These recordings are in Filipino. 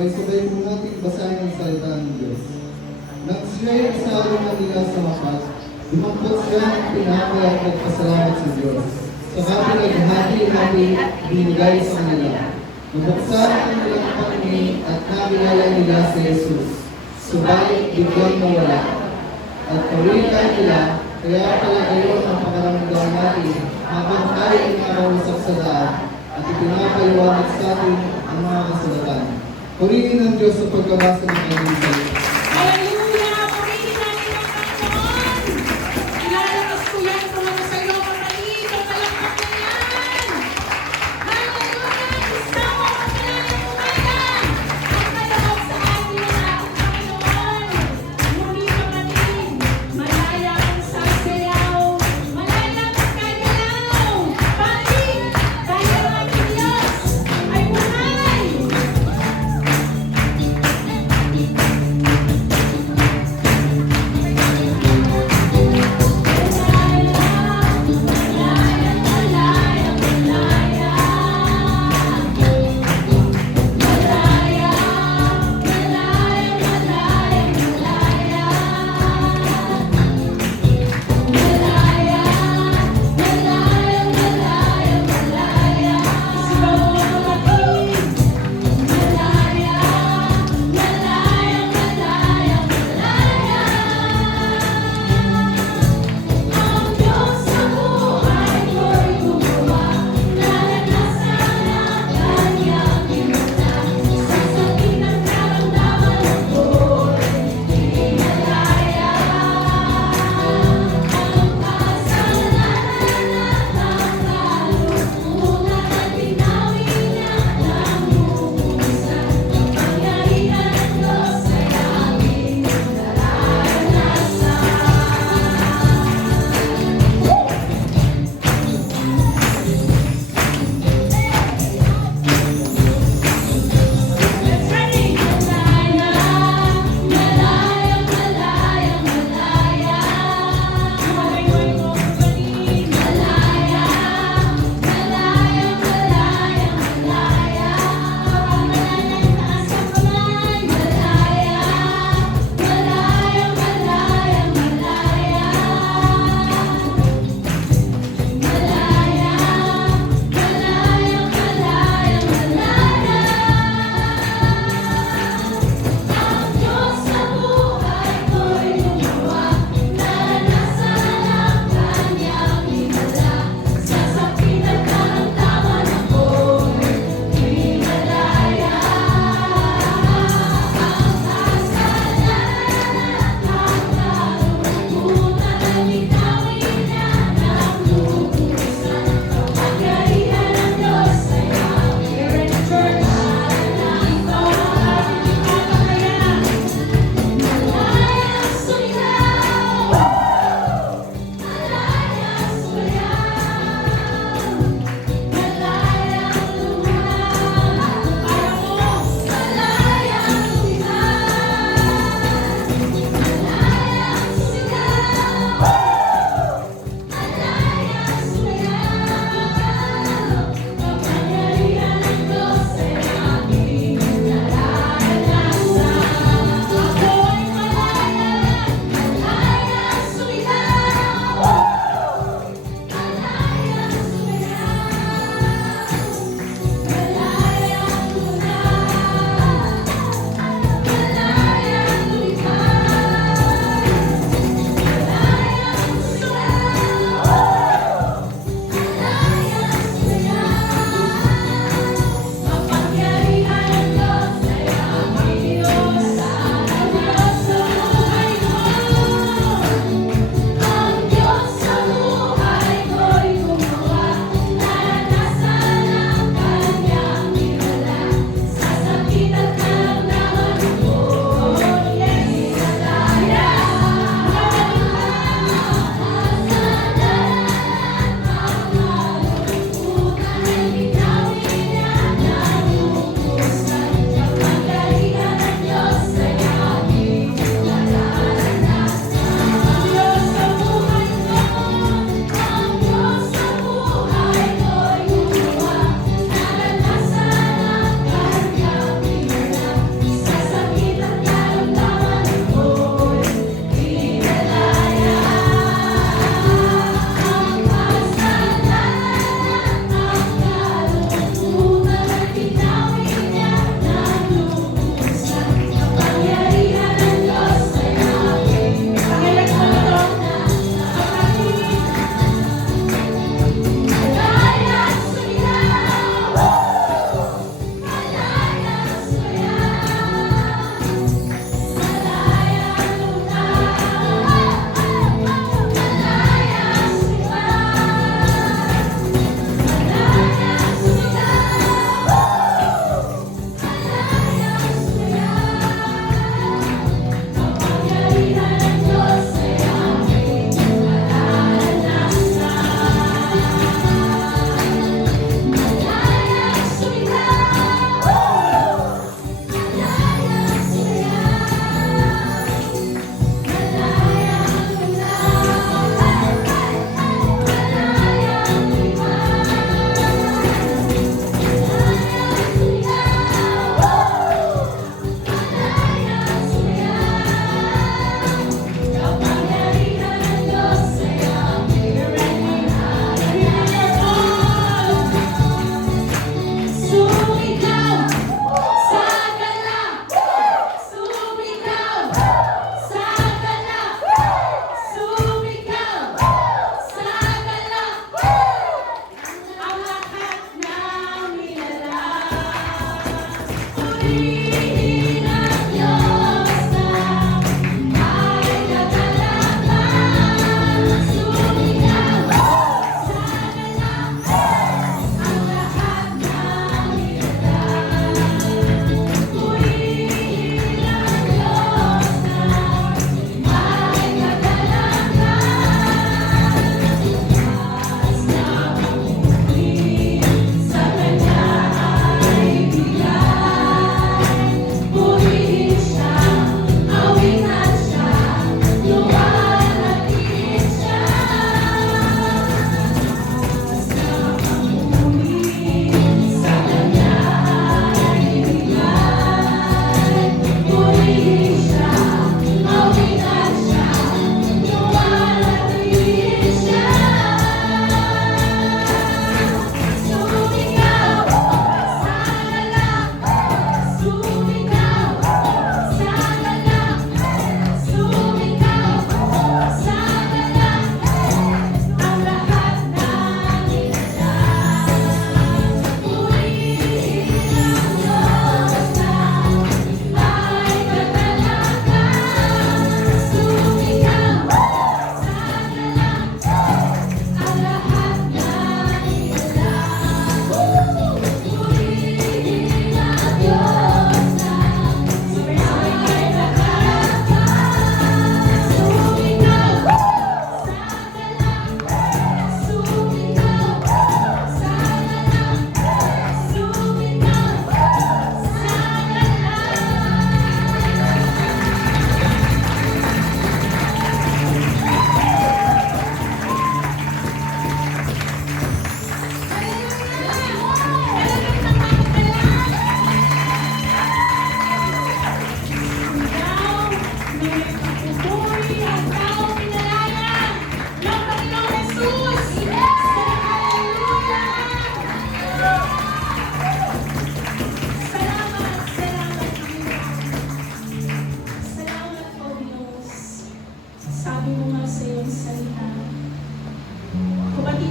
Sabay-sabay po natin basahin ang salita ng Diyos. Nang siya'y isalungan nila sa mapat, dumampot siya ng tinapay at nagpasalamat sa Diyos. Saka pinaghati-hati binigay sa kanila. Nabuksan ang nilang pangingin at nakilala nila si Jesus. Subalit biglang nawala. At kawikan nila, kaya pala ngayon ang pakaramdam natin habang tayo ay nakausap sa daan at ipinapaliwanag sa atin ang mga kasulatan. Purihin ng Diyos sa pagkabasa ng kanyang salita. Hallelujah! Purihin natin ang Panginoon! Ilalakas ko yan kung ano sa iyo, kapatid! Ang palakpak na yan! Hallelujah! Isama ang kanilang umaga! Ang kaloob sa atin ng ating Panginoon! Ngunit kapatid, malaya ang sasayaw! Malaya ang kagalaw! Bakit? Dahil ang ating Diyos ay buhay!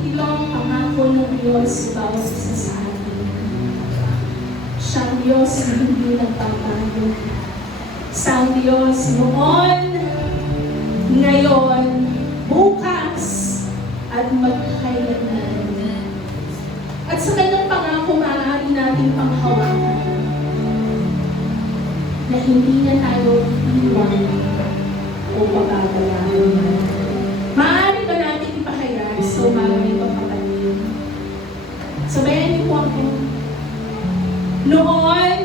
ito ang pangako ng Diyos bawat isa sa atin. Siyang Diyos na hindi nagbabago. Siyang Diyos noon, ngayon, bukas, at magkailanman. At sa kanyang pangako, maaari natin panghawakan na hindi na tayo iwan o pagagalaan. Maaari ba natin ipahayag sa umaga ito, kapatid? Sabayan niyo po ako. Noon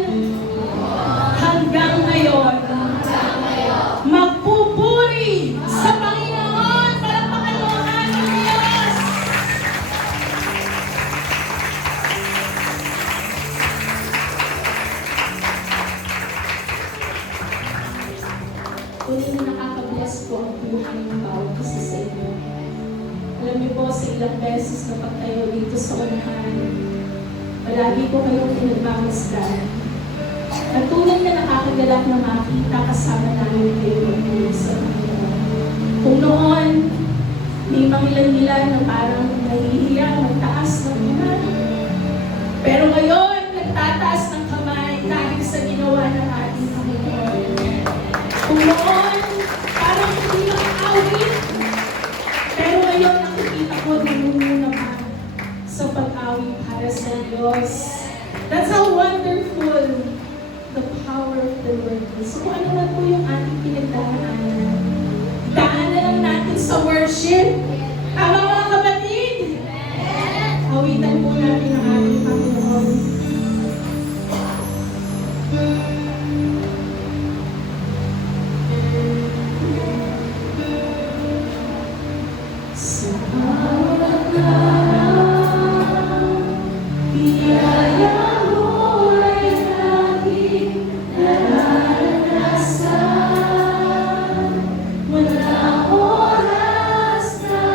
hanggang ngayon, magpupuri sa Panginoon. Palakpakan mo ang ating Diyos. Tunay na nakaka-bless po ang buhay ng bawat isa sa inyo. Alam niyo po, sa ilang beses na pagtayo dito sa unahan, palagi po kayong pinagmamasdan. At tunay na nakakagalak na makita kasama namin kayo ng sa Panginoon. Kung noon, may mangilan-ngilan na parang nahihiya, magtaas ng kamay. Pero ngayon, nagtataas ng kamay dahil sa ginawa ng ating Panginoon. Kung noon, parang hindi makakawin. Pero ngayon, nakikita ko namumuna pa sa pag-awit para sa Diyos. That's how wonderful the power of the Lord is. So kung ano man po yung ating pinagdaanan, daan na lang natin sa worship. Tama mga kapatid? Awitan po natin ang ating Panginoon. Sa bawat araw, biyaya mo ay laging nararanasan. Walang oras na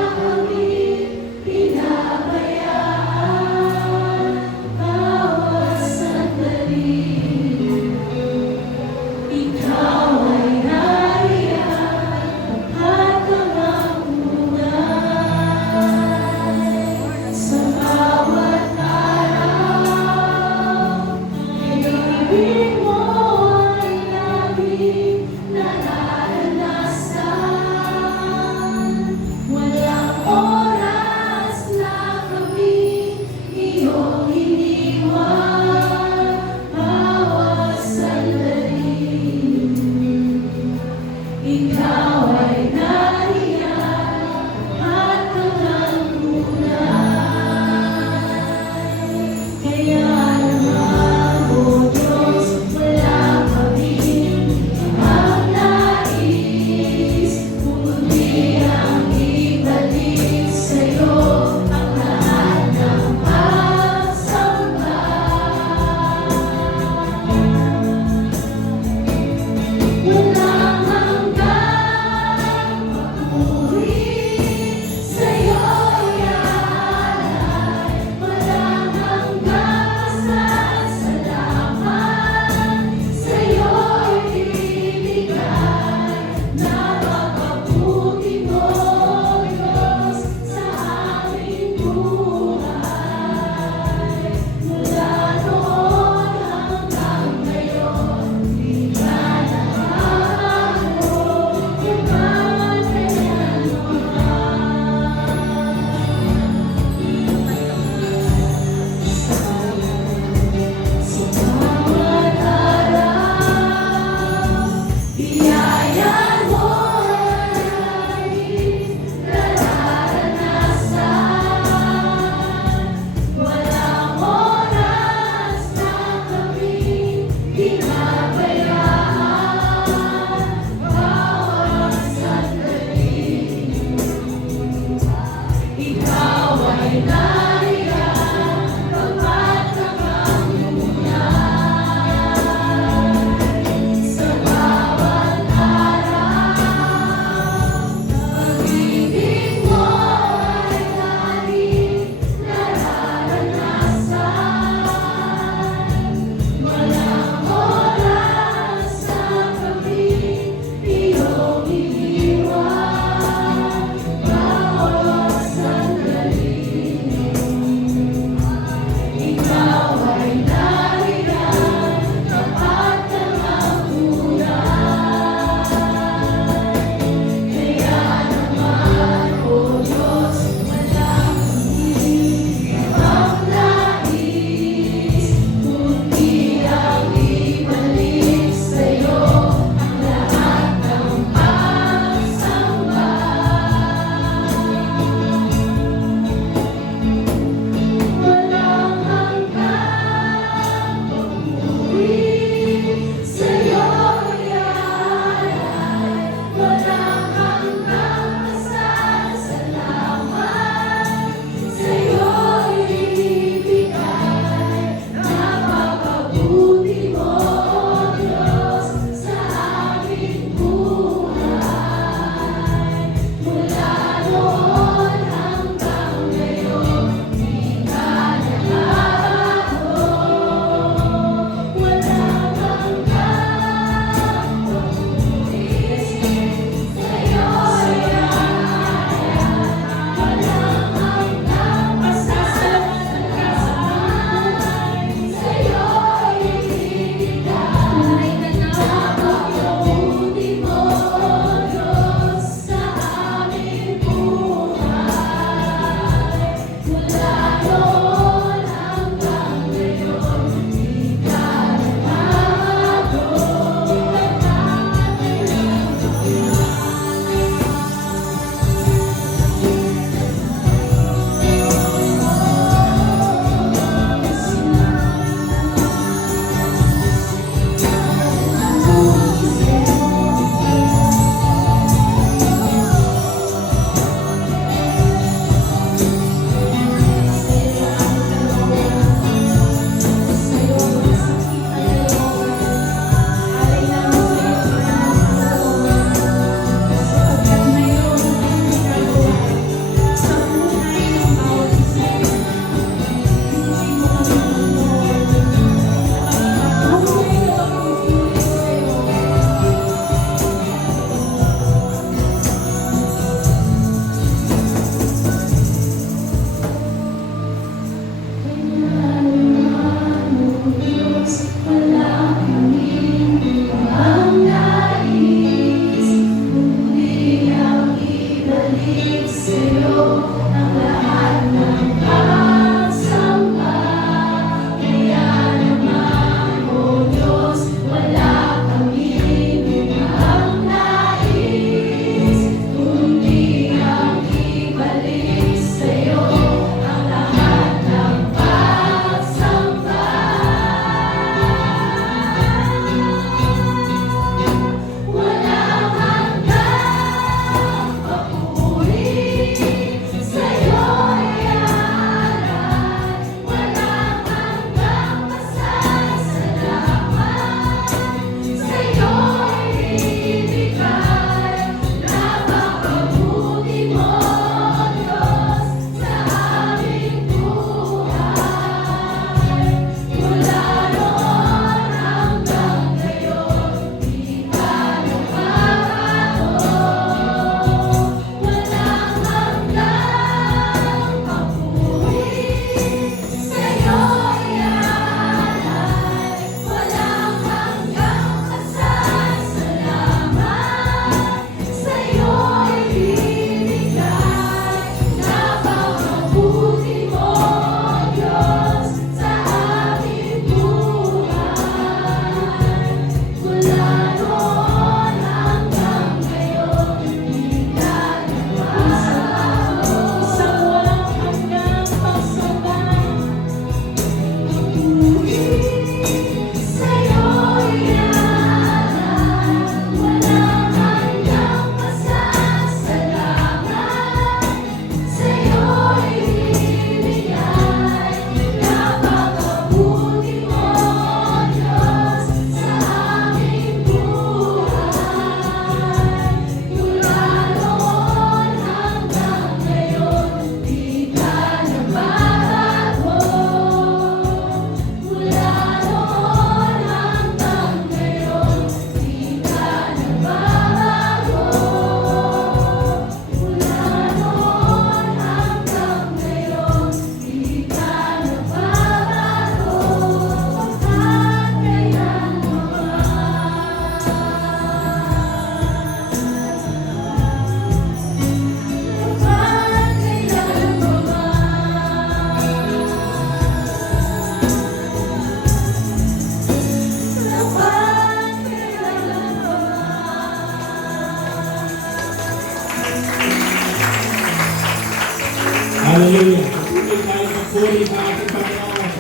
Hallelujah. Patuloy tayo magpuri sa ating Panginoon.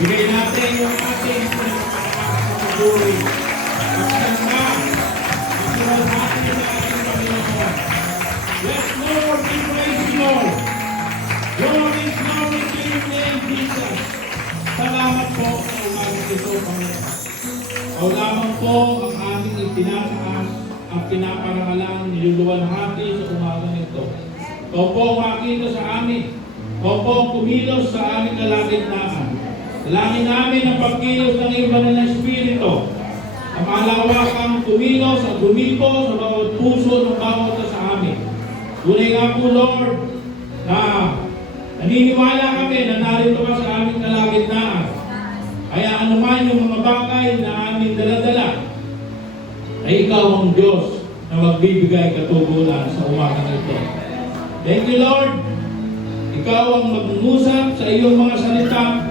Bigay natin yung ating pagpapuri. Magsamba. Magsural natin sa ating Panginoon. Let Lord be praised, Lord. Glory, glory to your name, Jesus. Salamat po sa umagang ito, Panginoon. O lamang po ang aming itinataas at pinaparangalan niluluwalhati sa umagang ito. Ikaw po ang makita sa amin. Ikaw po ang kumilos sa aming kalagitnaan. Dalangin namin ang pagkilos ng iba ng Espiritu. Ang malawakang kumilos at gumipo sa bawat puso ng bawat sa amin. Tunay nga po, Lord, na naniniwala kami na narito ka sa aming kalagitnaan. Kaya anuman yung mga bagay na aming daladala, ay ikaw ang Diyos na magbibigay katugunan sa umagang ito. Thank you, Lord. Ikaw ang mag-uusap sa iyong mga salita.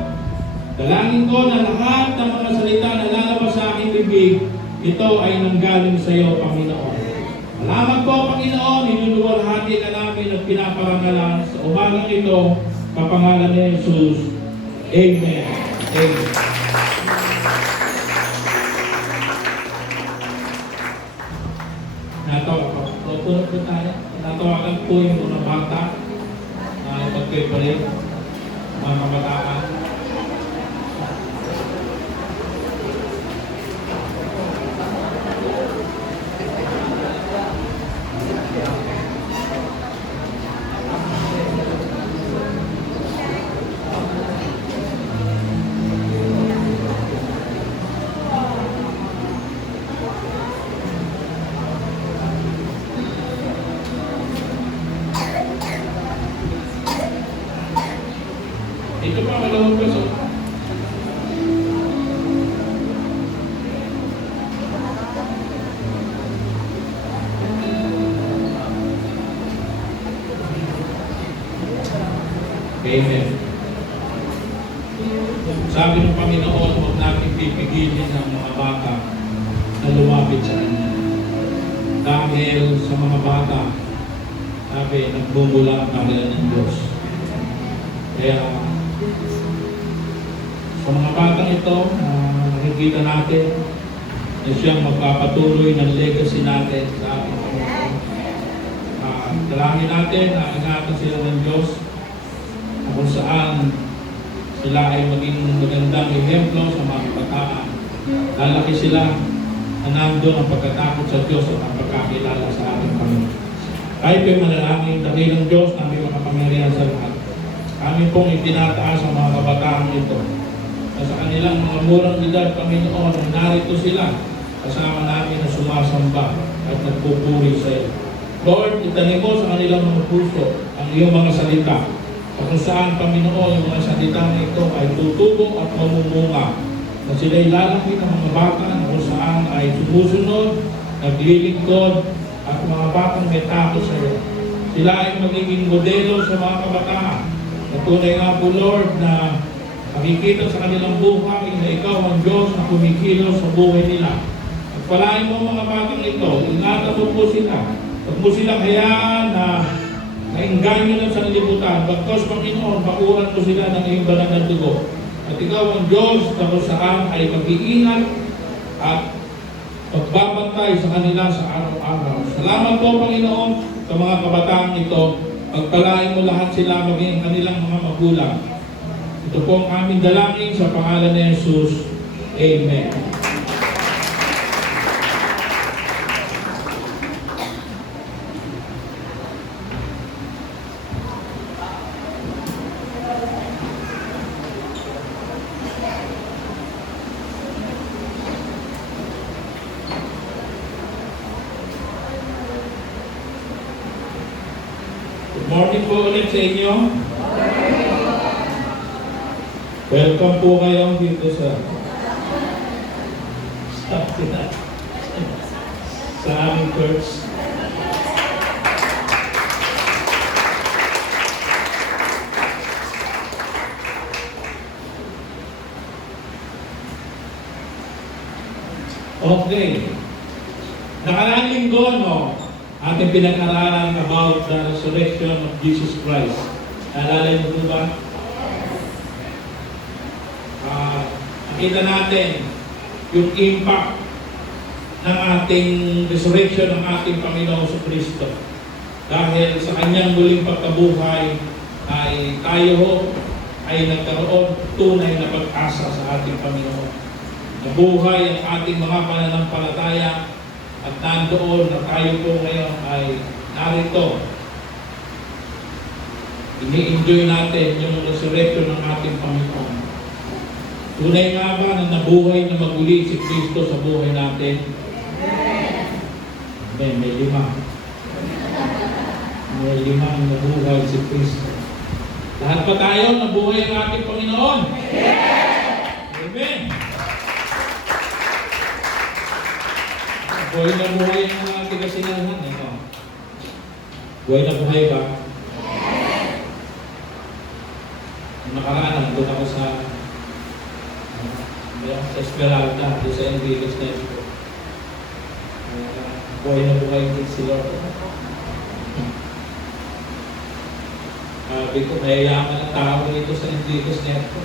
Dalangin ko na lahat ng mga salita na lalabas sa aking bibig, ito ay nanggaling sa iyo, Panginoon. Salamat po, Panginoon, inuluwalhati ka namin at pinaparangalan sa umagang ito, kapangalan ni Jesus. Amen. Amen. Natawagan po tayo. Natawagan po yung mga bata na magpipalit, mga kabataan. Ito pa, malawag ka sa... Amen. Sabi ng Panginoon, huwag natin pipigilin ang mga bata na lumapit sa Kanya. Dahil sa mga bata, sabi, nagbumula ang kaharian ng Diyos. Kaya, sa mga batang ito, nakikita natin na siyang magpapatuloy ng legacy natin sa ating Panginoon. Dalangin natin na ingatan sila ng Diyos na kung saan sila ay maging magandang ehemplo sa mga kabataan. Lalaki sila na nandun ang pagkatakot sa Diyos at ang pagkakilala sa ating Panginoon. Kahit yung manalangin, dakilang Diyos na may makapangyarihan sa lahat. Kami pong itinataas ang mga kabataan ito. Na sa kanilang mga murang edad, Panginoon, narito sila kasama namin na sumasamba at nagpupuri sa iyo. Lord, itanim mo sa kanilang mga puso ang iyong mga salita. At kung saan, Panginoon, yung mga salitang ito ay tutubo at mamumunga. Na sila'y lalaki ng mga bata na kung saan ay sumusunod, naglilingkod, at mga batang may takot sa iyo. Sila ay magiging modelo sa mga kabataan. Natunay nga po, Lord, na makikita sa kanilang buhay na ikaw ang Diyos na kumikilos sa buhay nila. At palain mo mga batang ito, ingatan mo po sila. Huwag mo silang hayaan na nainganyo lang sa nilibutan. Bagkos, Panginoon, bakuran mo sila ng iyong banal na dugo. At ikaw ang Diyos na kung saan ay mag-iingat at magbabantay sa kanila sa araw-araw. Salamat po, Panginoon, sa mga kabataan ito. Pagpalain mo lahat sila maging kanilang mga magulang. Ito po ang aming dalangin sa pangalan ni Jesus. Amen. Good morning po ulit sa inyo. Welcome po kayo dito sa aming church. Okay. Nakaraang linggo, ating pinag-aralan about the resurrection of Jesus Christ. Naalala niyo po ba? Nakita natin yung impact ng ating resurrection ng ating Panginoong Kristo. Dahil sa kanyang muling pagkabuhay ay tayo ho ay nagkaroon tunay na pag-asa sa ating Panginoon. Nabuhay ang ating mga pananampalataya at nandoon na tayo po ngayon ay narito. Ini-enjoy natin yung resurrection ng ating Panginoon. Tunay nga ba na nabuhay na maguli si Kristo sa buhay natin? Amen. May lima. May limang nabuhay si Kristo. Lahat pa tayo nabuhay ang ating Panginoon? Amen. Buhay na buhay ang mga tigasinahan. Ito. Buhay na buhay ba? Nakaraan, doon ako sa Esmeralda, doon sa Enriquez Nesco. Buhay na buhay din si Lord. Sabi ko, mayayaman ang tao dito sa Enriquez Nesco.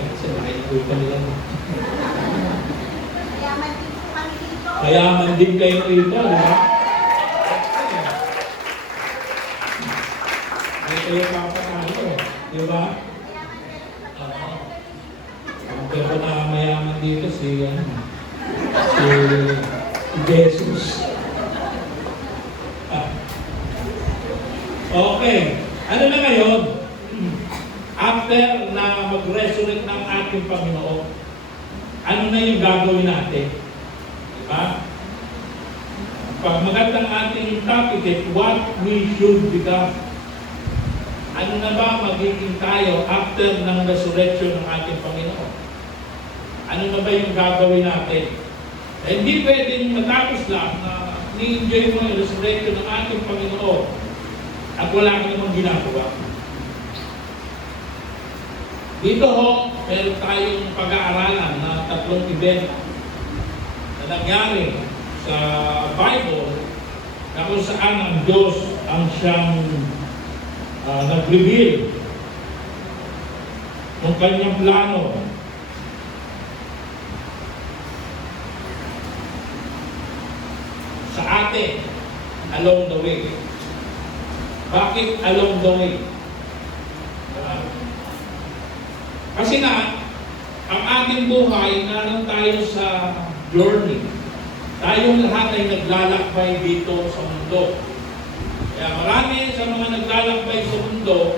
Kasi nakinig pa nila. Mayaman din kayo dito, di ba? Kayo papatalo, di ba? Pero na mayaman dito si Jesus. Okay. Ano na ngayon? After na mag-resurrect ng ating Panginoon, ano na yung gagawin natin? Di ba? Pag magandang ating topic, what we should become. Ano na ba magiging tayo after ng resurrection ng ating Panginoon? Ano na ba yung gagawin natin? Hindi pwedeng matapos lang na ni-enjoy mo yung resurrection ng ating Panginoon at wala ka namang ginagawa. Dito ho, meron tayong pag-aaralan na 3 event na nangyari sa Bible na kung saan ang Diyos ang siyang nag-reveal ng kanyang plano sa atin along the way. Bakit along the way? Kasi nga, ang ating buhay, naroon tayo sa journey. Tayong lahat ay naglalakbay dito sa mundo. Kaya marami sa mga naglalakbay sa mundo,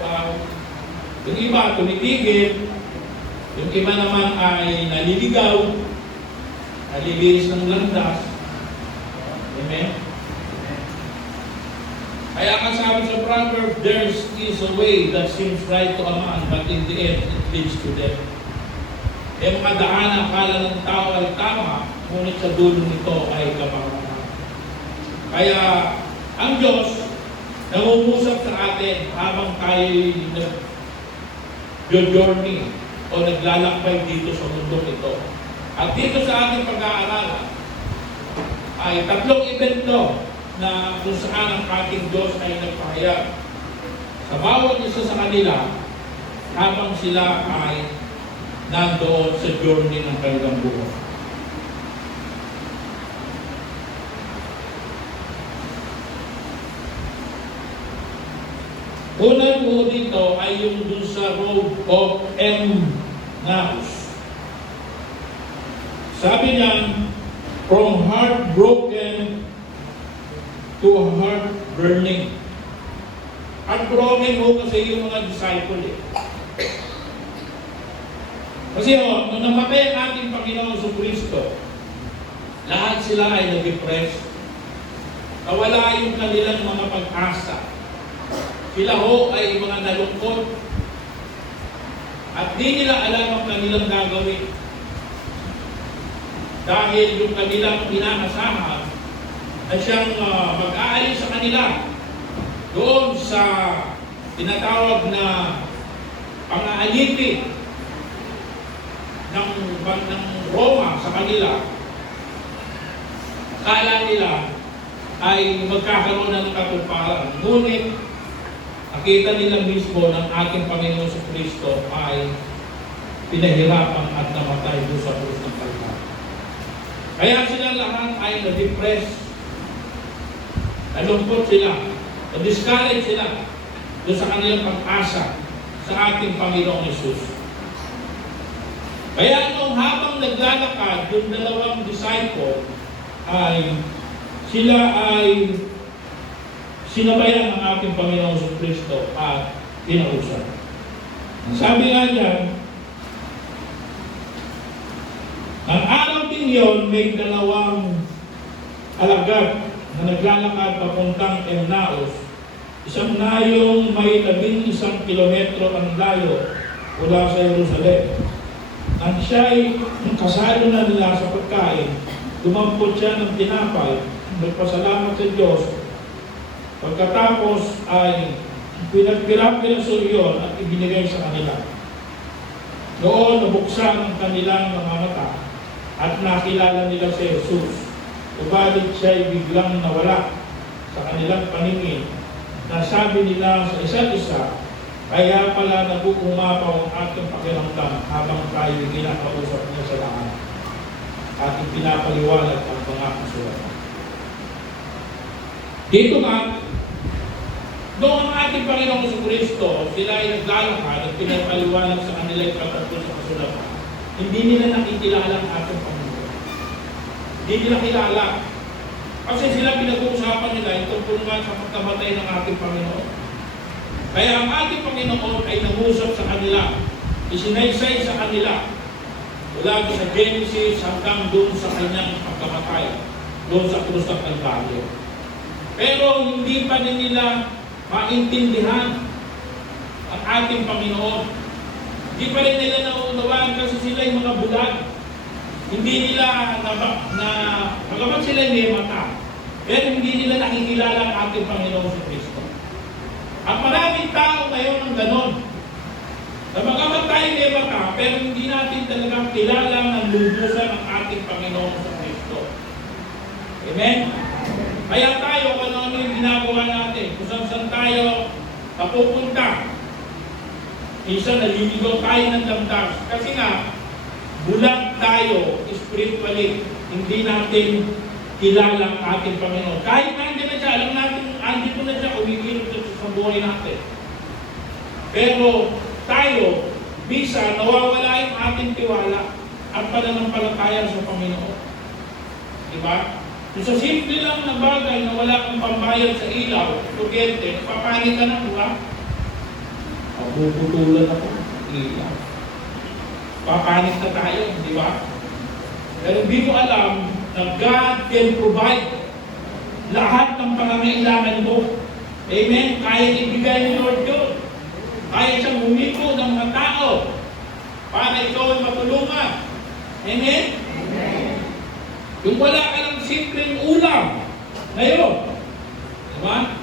yung iba tumitigil, yung iba naman ay naliligaw, nalilis ng landas. Amen? Kaya ang sabi sa Proverbs, there is a way that seems right to a man, but in the end, it leads to death. Yung mga daan na akala ng tao ay tama, ngunit sa dulo nito ay kapahamakan. Kaya ang Diyos, nangungusap sa atin habang tayo'y nag-journey o naglalakbay dito sa mundo ito. At dito sa ating pag-aaralan ay 3 evento na kung saan ang ating Diyos ay nagpahayag sa bawat isa sa kanila habang sila ay nandoon sa journey ng kanilang buhay. Unang po dito ay yung dun sa road of Emmaus. Sabi niya, from heart broken to heart burning. At broken mo kasi yung mga disciple eh. Kasi nung namatay ang ating Panginoon sa Kristo, lahat sila ay nag-depress. Nawala yung kanilang mga pag-asa. Sila ho ay mga nalungkot at di nila alam ang kanilang gagawin. Dahil yung kanilang inaasahan na siyang mag-aalis sa kanila doon sa tinatawag na pang-aalipin ng Roma sa kanila, akala nila ay magkakaroon na ng katuparan. Ngunit, nakita nila mismo ng ating Panginoon sa Kristo ay pinahirapan at namatay doon sa krus ng Kalbaryo. Kaya sila lahat ay na-depress, nalungkot sila, na-discourage sila doon sa kanilang pag-asa sa ating Panginoong Yesus. Kaya nung habang naglalakad yung dalawang disciple ay sila ay sinabayan ng ating Panginoong Yesus Kristo at kinausap. Sabi nga niya, ang araw din yun, may dalawang alagad na naglalakad papuntang Emmaus. Isang layong may 11 kilometro ang layo mula sa Jerusalem. Nang siya'y kasalo na nila sa pagkain, dumampot siya ng tinapay, nagpasalamat sa Diyos. Pagkatapos ay pinagpirap-piraso yun at ibinigay sa kanila. Noon, nabuksan ang kanilang mga mata at nakilala nila si Jesus. Subalit siya'y biglang nawala sa kanilang paningin na sabi nila sa isa't isa, kaya pala nag-uumapaw ang ating pakiramdam habang tayo kinakausap niya sa lahat. Ating pinapaliwanag ang mga kasulatan. Dito nga, noong ang ating Panginoong Jesucristo, sila ay naglalakad at pinapaliwanag sa kanila yung pagkatapos sa kasulatan. Hindi nila nakikilala ang ating Panginoon. Hindi nila kilala. Kasi sila pinag-uusapan nila yung tungkol nga sa pagkamatay ng ating Panginoon. Kaya ang ating Panginoon ay nangusap sa kanila, isinaysay sa kanila, mula sa Genesis hanggang doon sa kanyang pagkamatay, doon sa krus ng Kalbaryo. Pero hindi pa din nila maintindihan ang ating Panginoon. Hindi pa rin nila nauunawaan kasi sila yung mga bulag. Hindi nila magamat sila may mata, pero hindi nila nakikilala ang ating Panginoon sa Kristo. At maraming tao ngayon ang ganon. Na magamat tayo may mata, pero hindi natin talagang kilala ng lubusan ang ating Panginoon sa Kristo. Amen? Kaya tayo, kung ano yung ginagawa natin, kung saan tayo napupunta, isa naliligaw tayo ng damdamin. Kasi nga, bulag tayo spiritually, hindi natin kilala ang ating Panginoon. Kahit nandiyan na siya, alam natin, andito na siya, umigilip sa buhay natin. Pero tayo, bisa, nawawala yung ating tiwala at pananampalataya sa Panginoon. Diba? So, sa simple lang na bagay na wala kang pambayad sa ilaw, kuryente, napapanik ka na, diba? Puputulan ako, ilaw. Papanik na tayo, di ba? Pero hindi mo alam na God can provide lahat ng pangangailangan mo. Amen? Kaya ibigay ni Lord yun. Kaya siyang humiko ng mga tao para ikaw ay matulungan. Amen? Amen. Yung wala ka ng simpleng ulam ngayon, di ba?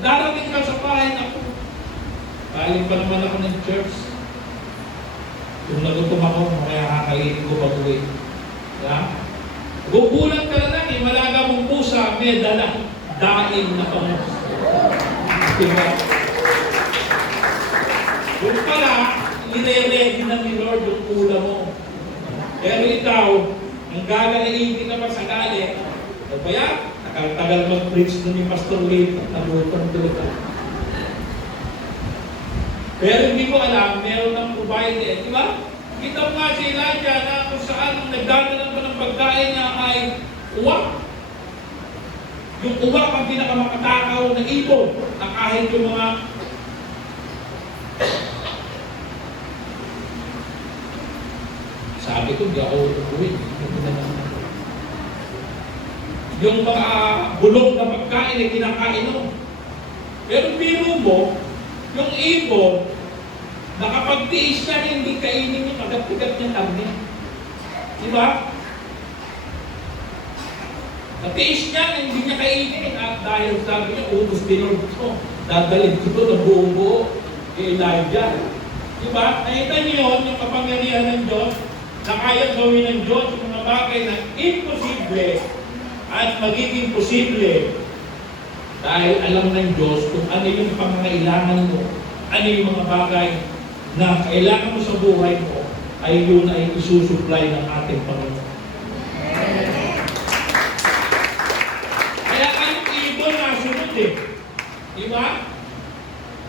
Darating ka sa bahay na ako. Galing pa naman ako ng church. Kung nagutom ako, kaya kakainin ko pag-uwi. Yeah? Gugulat ka na lang eh, malaga mong pusa, may dala. Daing na pangus. Diba? Yung pala, nire-ready na ni Lord yung ulam mo. Pero ikaw, ang gagalayin ka pa sa galit, o kaya, tagal-tagal mag-preach na ni Pastor Lee, nabutan doon ka. Pero hindi ko alam, meron ng provider, di ba? Kita mo nga si Elijah na kung saan nagdadala pa ng pagkain niya ay uwak. Yung uwak ang pinakamakatakaw na ibon na kahit yung mga sabi ko, di ako uuwi. Yung mga bulog na pagkain ay kinakain mo. Pero biro mo, yung ibon, nakapagtiis siya na hindi kainin yung kagat-kagat niya karne. Diba? Natiis niya na hindi niya kainin at dahil sabi niya, utos din ko. Dadalhin ko ito ng buo-buo kay Elijah. Diba? Nakita niyo yun, yung kapangyarihan ng Diyos, na kaya gawin ng Diyos yung mga bagay na imposible at magiging posible dahil alam ng Diyos kung ano yung pangangailangan mo, ano yung mga bagay na kailangan mo sa buhay mo, ay yun ay isusupply ng ating Panginoon. Kaya ang ibon na sunod eh. Di ba?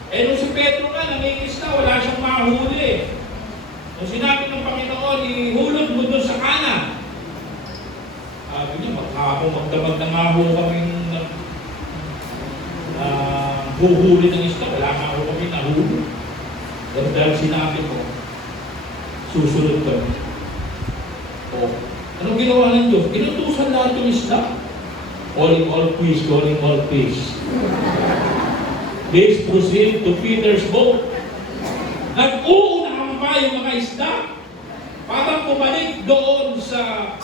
Eh nung si Pedro nga, namingis na, wala siyang mahuli. Nung sinabi ng Panginoon, ihulog mo doon sa kanan. Sabi niya, magdamag na nga ho kami huhuli ng isda. Wala nga ho kami nahuli. Dahil sinabi ko, susunod kami. O, anong ginawa ng Diyos? Inutusan lahat yung isda. Calling all fish, calling all fish. Please proceed to Peter's boat. Nag-uunahan pa yung mga isda para bumalik doon sa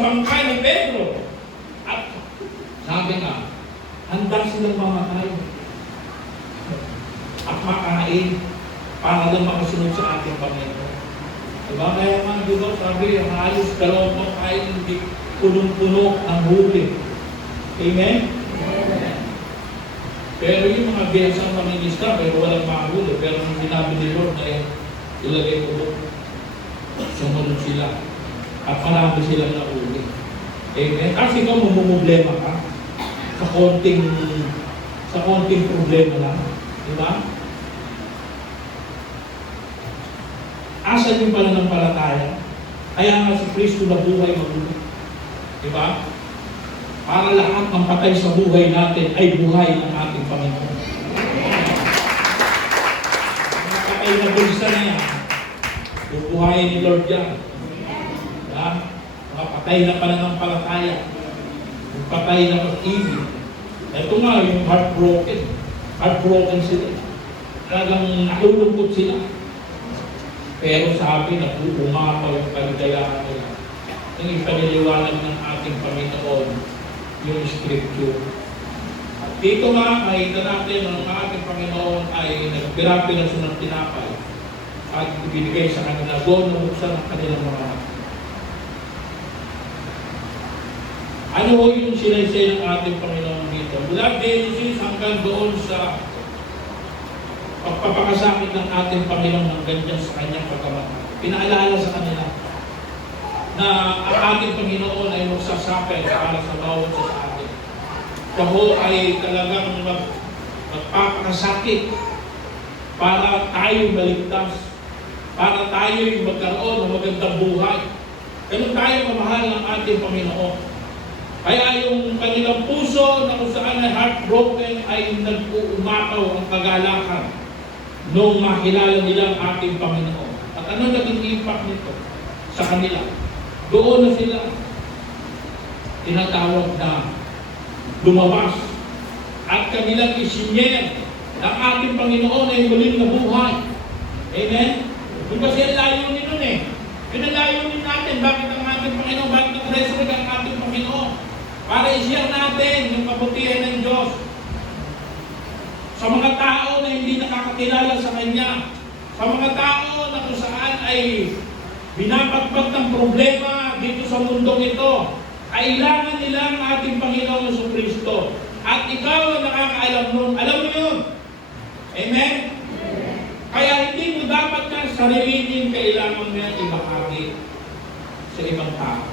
bangkay ni Pedro. At sabi nga, handa silang mamatay at makain para lang makasunod sa ating Panginoon. Diba? Kaya nga, diba, sabi, ang halos dalawang ay hindi punong-puno ang huli. Amen? Amen. Pero yung mga biyasang mamingista, pero walang mahuli. Pero nung sinabi ni Lord na ilagay ko doon, sumunod sila. At marami silang nahuli. Amen? Kasi ikaw mamumblema ka sa konting problema lang. Diba? Asan yung pananampalataya? Kaya nga si Kristo na buhay magulo. Diba? Para lahat ng patay sa buhay natin ay buhay ng ating Panginoon. Mga patay na bulsa na yan, bubuhayin ni Lord yan. Diba? Mga patay na pananampalataya, yung patay na pag-ibig. Ito nga, yung heartbroken sila. Talagang nalulungkot sila. Pero sabi na umapaw yung kaligayahan nila. Yung ipaniliwanag ng ating Panginoon, yung Scripture. At dito nga, makita natin ang ating Panginoon ay nagpirapi ng sunod tinapay at ibinigay sa kanila doon na buksan ang kanilang mga mata. Ano ho yung sinaysay ng ating Panginoon dito? Mula Genesis hanggang doon sa pagpapakasakit ng ating Panginoon ng ganyan sa kanyang pagkamatay. Pinaalala sa kanila na ang ating Panginoon ay magsasakit para sa bawat sa atin. Siya ay talagang magpapakasakit para tayo maligtas, para tayo magkaroon ng magandang buhay. Ganun tayo mamahal ng ating Panginoon. Kaya yung kanilang puso na kung saan ay heartbroken ay nag-uumapaw ang kagalakan nung makilala nila ang ating Panginoon. At ano naging impact nito sa kanila? Doon na sila tinatawag na lumabas at kanilang isinyer ng ating Panginoon ay muling nabuhay. Amen? Yung kasi ang layunin nun eh. Yun ang layunin natin. Bakit ang ating Panginoon? Bakit nag-resurrect ang ating Panginoon? Para i-share natin yung kabutihan ng Diyos sa mga tao na hindi nakakakilala sa Kanya, sa mga tao na kung saan ay binabagpag ng problema dito sa mundong ito. Kailangan nila ang ating Panginoon sa Kristo. At ikaw ang nakakaalam nun. Alam mo yun? Amen? Kaya hindi mo dapat kang sarilinin kailangan mo yan ibahagi sa ibang tao.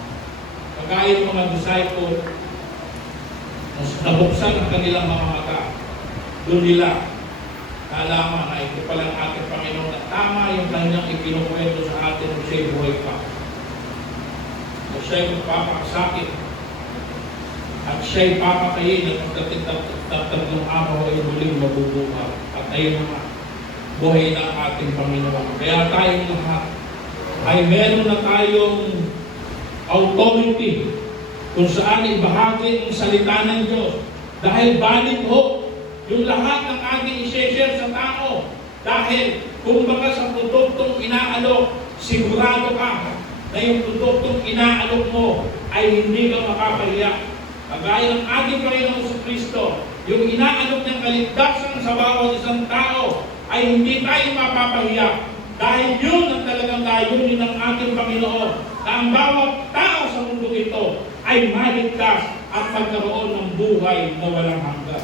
Kagaya ng mga disciple, nabuksan ang kanilang mga mata. Doon nila nalaman na ito palang ating Panginoon na tama yung kanyang ikinukwento sa atin ng siya'y buhay pa. At siya'y magpapakasakit. At siya'y papakayin at magtatlong araw ay muling mabubuhay. At ayun na buhay ng ating Panginoon. Kaya tayong lahat ay meron na tayong authority kung saan ibahagi ang salita ng Diyos. Dahil valid ho yung lahat ng ating i-share sa tao. Dahil kung baka sa produktong inaalok, sigurado ka na yung produktong inaalok mo ay hindi ka makapahiya. Kagaya ng ating Panginoon sa Kristo, yung inaalok ng kaligtasan sa bawat isang tao ay hindi tayo mapapahiya. Dahil yun ang talagang layunin ng ating Panginoon, na ang bawat tao sa mundo ito ay maligtas at magkaroon ng buhay na walang hanggan.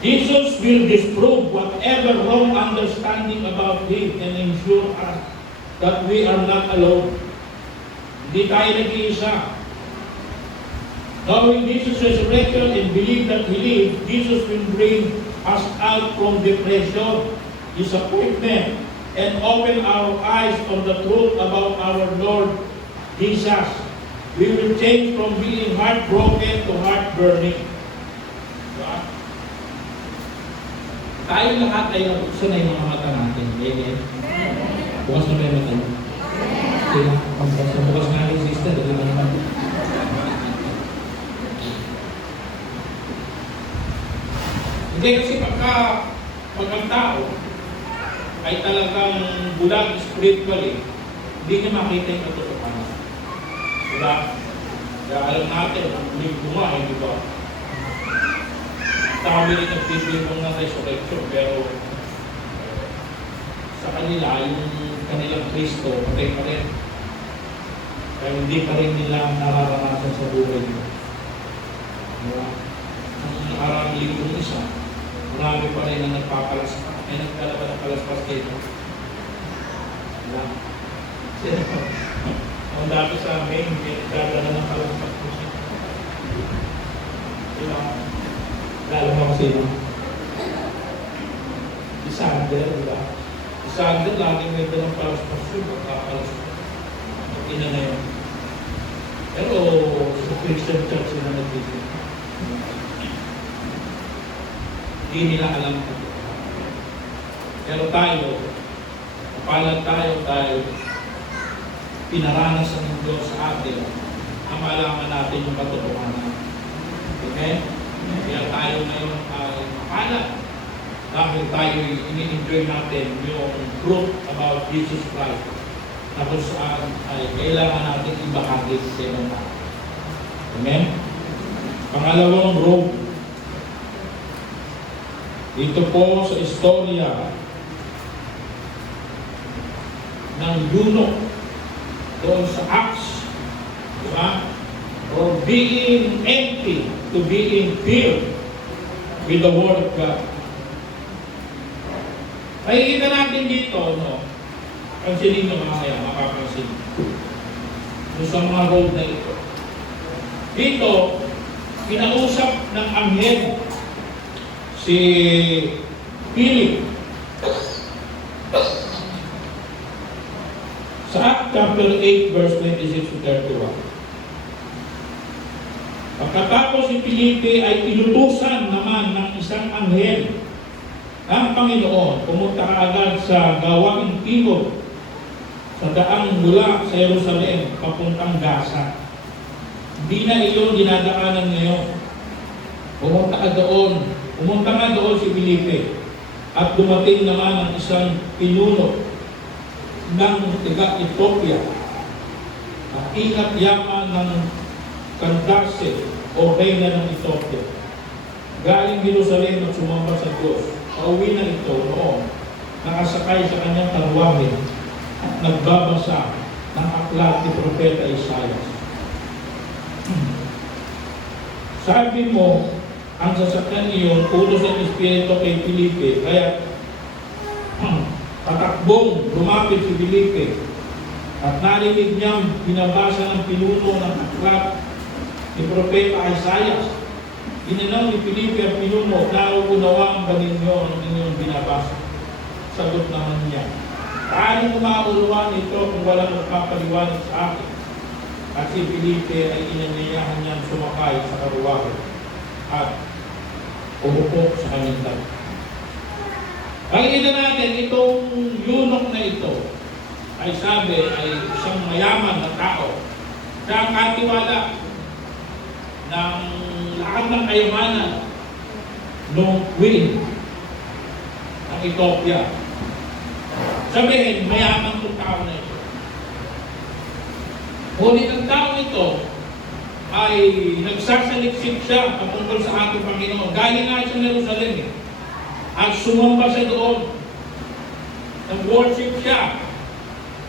Jesus will disprove whatever wrong understanding about Him and ensure us that we are not alone. Hindi tayo nag-iisa. Knowing Jesus' resurrection and believe that He lives, Jesus will bring us out from depression, disappointment, and open our eyes on the truth about our Lord Jesus. We will change from being heartbroken to heart-burning. Diba? Tayo lahat ay nabuksan na yung mga mata natin. Amen. Bukas na ba yung mata mo? Sila, bukas nga yung sister, dali mo naman. Hindi kasi pag ang tao ay talagang bulag spiritually, hindi niya makita yung katotohanan. Diba? Kaya alam natin, ang muling bumahay, di ba? Dami rin nagbibigong ng resurrection, pero sa kanila, yung kanilang Kristo, patay pa rin. Kaya hindi pa rin nila nararanasan sa buhay nila. Diba? Ang arang libong isa, marami pa rin na nagpapalaspas. May nagkalaba ng palaspas dito. Diba? Ang dati sa amin, hindi nagdadala ng palaspas po siya. Diba? Lalo mo ako sino? Si Sander, diba? Si Sander, laging may dalang palaspas yun, magkakalaspas. Ina na yun. Pero sa Christian Church sila nag-visit. Hindi nila alam ito. Pero tayo, kapalan tayo dahil pinaranasan ng Diyos sa atin ang malaman natin yung katotohanan. Okay? Kaya tayo ngayon ay kapalan dahil tayo ini-enjoy natin yung truth about Jesus Christ na kung saan ay kailangan natin ibahagi sa ibang tao. Amen? Pangalawang road. Dito po sa istorya ng eunuch doon sa Acts, diba? Or being empty to being filled with the Word of God. Makikita natin dito, no? Pansinin nyo mamaya, makapansin. Doon sa mga road na ito. Dito, kinausap ng anghel si Philip. Sa Acts chapter 8, verse 26 to 31. Pagkatapos si Felipe ay inutusan naman ng isang anghel ng Panginoon, pumunta kaagad sa Gawaing Timog, sa daang mula sa Jerusalem, papuntang Gaza. Hindi na iyon dinadaanan ngayon. Pumunta nga doon si Felipe at dumating naman ang isang pinuno ng taga-Ethiopia at ingat yaman ng Candace o reyna ng Ethiopia. Galing Jerusalem at sumamba sa Diyos. Pauwi na ito noon, nakasakay sa kanyang karwahe at nagbabasa ng aklat ni Propeta Isaiah. Sabi mo, ang sasakyan iyon, utos ng Espiritu kay Felipe, kaya patakbong lumapit si Felipe at narinig niyang binabasa ng pinuno ng aklat ni Propeta Isaiah. Inanaw ni Felipe ang pinuno, nauunawang ba ninyo ang inyong binabasa? Sagot naman niya, paano kumauluan ito kung walang magpapaliwanag sa akin? At si Felipe ay inanyayahan niyang sumakay sa karuwahe at umupo sa kanyang tabi. Pakikita natin itong eunuch na ito ay sabi ay isang mayaman na tao. Siya ang katiwala ng lahat ng kayamanan ng queen ng Ethiopia. Sabihin, mayaman itong tao na ito. Ngunit ang tao ito ay nagsasaliksik siya patungkol sa ating Panginoon. Galing nga siya ng Jerusalem eh. At sumamba siya doon. Nag-worship siya.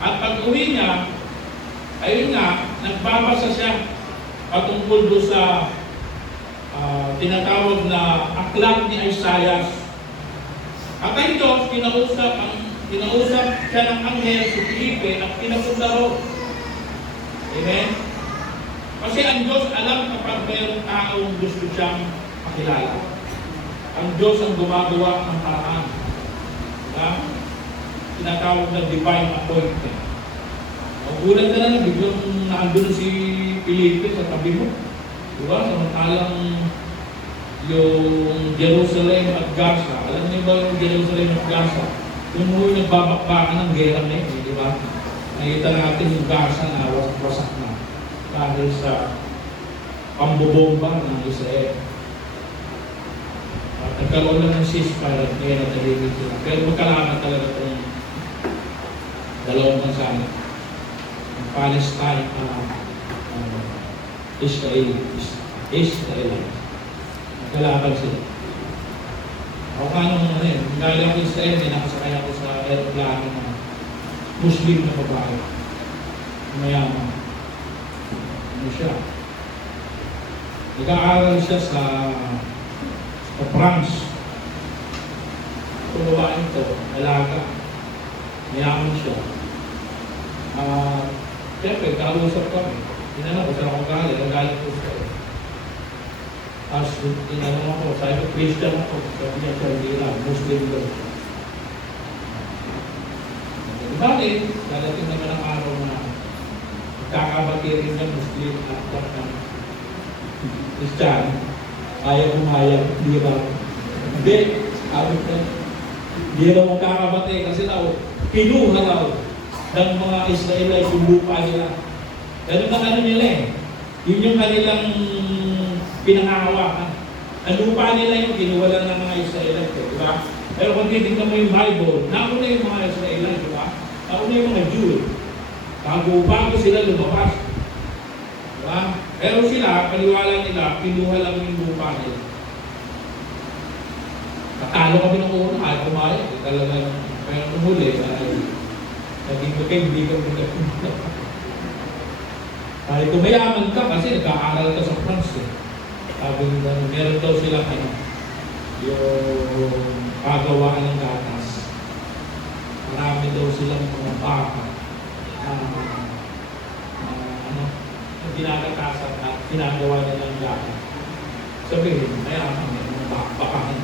At pag-uwi niya, ayun nga, nagbabasa siya patungkol doon sa tinatawag na aklat ni Isaiah. At ay Diyos, kinausap siya ng anghel si Felipe at pinapunta raw. Amen? Kasi ang Diyos alam kapag mayroong taong gusto siyang makilala. Ang Diyos ang gumagawa ng paraan. Diba? Tinatawag na divine appointment. Magulat ka na lang, biglang naandun si Felipe sa tabi mo. Diba? Samantalang yung Jerusalem at Gaza. Alam niyo ba yung Jerusalem at Gaza? Yung mga nagbabakbakan ng gera na yun, di ba? Nakita natin yung Gaza na wasak na dahil sa pambobomba ng Israel. At nagkaroon lang ng ceasefire at ngayon natahimik sila. Pero magkalaman talaga itong dalawang bansa na Palestine Israel. Magkalaban sila. Ako anong ano yun, galing ako Israel, may nakasakay ako sa aeroplano na Muslim na babae. Mayaman. Ano siya? Nag-aaral siya sa France. Ito babae ito, alaga. Mayaman siya. Siyempre, kausap kami. Tinanong ko, saan ako galing? Nagaling ko siya. Tapos, tinanong ako, sabi ko, Christian ako. Sabi niya, siya, hindi lang, Muslim daw. Bakit? Dadating naman ang araw na magkakabati rin ng Muslim at ng Christian. Ayaw umayag, di ba? Hindi, sabi ko, hindi daw magkakabati kasi daw, kinuha daw ng mga Israelite yung lupa nila. Ganun ang ano nila eh. Yun yung kanilang pinangahawakan. Ang lupa nila yung kinuwala ng mga Israelite, di ba? Pero kung titignan mo yung Bible, nauna yung mga Israelite, di ba? Nauna yung mga Jew. Bago sila lumabas. Di ba? Pero sila, paniwala nila, kinuha lang yung lupa nila. Katalo kami ng una, ay pumayag. Talagang, pero nung huli, naging magkaibigan mo na. Kahit kumayaman ka kasi nag-aaral ka sa France eh. Sabi nila, meron daw sila yung pagawaan ng gatas. Marami daw silang mga baka na ginagatasan at ginagawa nila ng gatas. Sabihin, mayaman, may mga bakahan.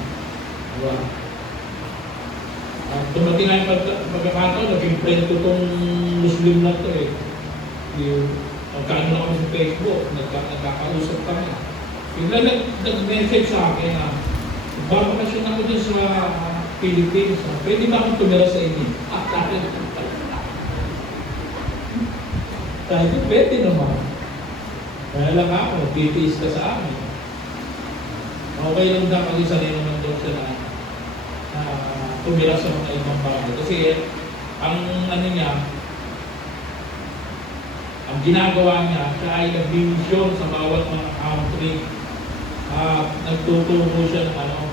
Diba? Tumating na yung pagkakataon, naging friend ko itong Muslim na ito eh. Magkano na kami sa Facebook, nagkakausap kami. Bigla nag-message sa akin na babakasyon ako din sa Philippines. Pwede ba akong tumira sa inyo? Sabi ko, pwede naman. Kaya lang ako, titiis ka sa amin. Okay lang daw pag-isa rin naman daw siya na tumira sa mga ibang bagay. Kasi ang ano niya, ang ginagawa niya, siya ay nag-mission sa bawat mga country. Nagtuturo siya ng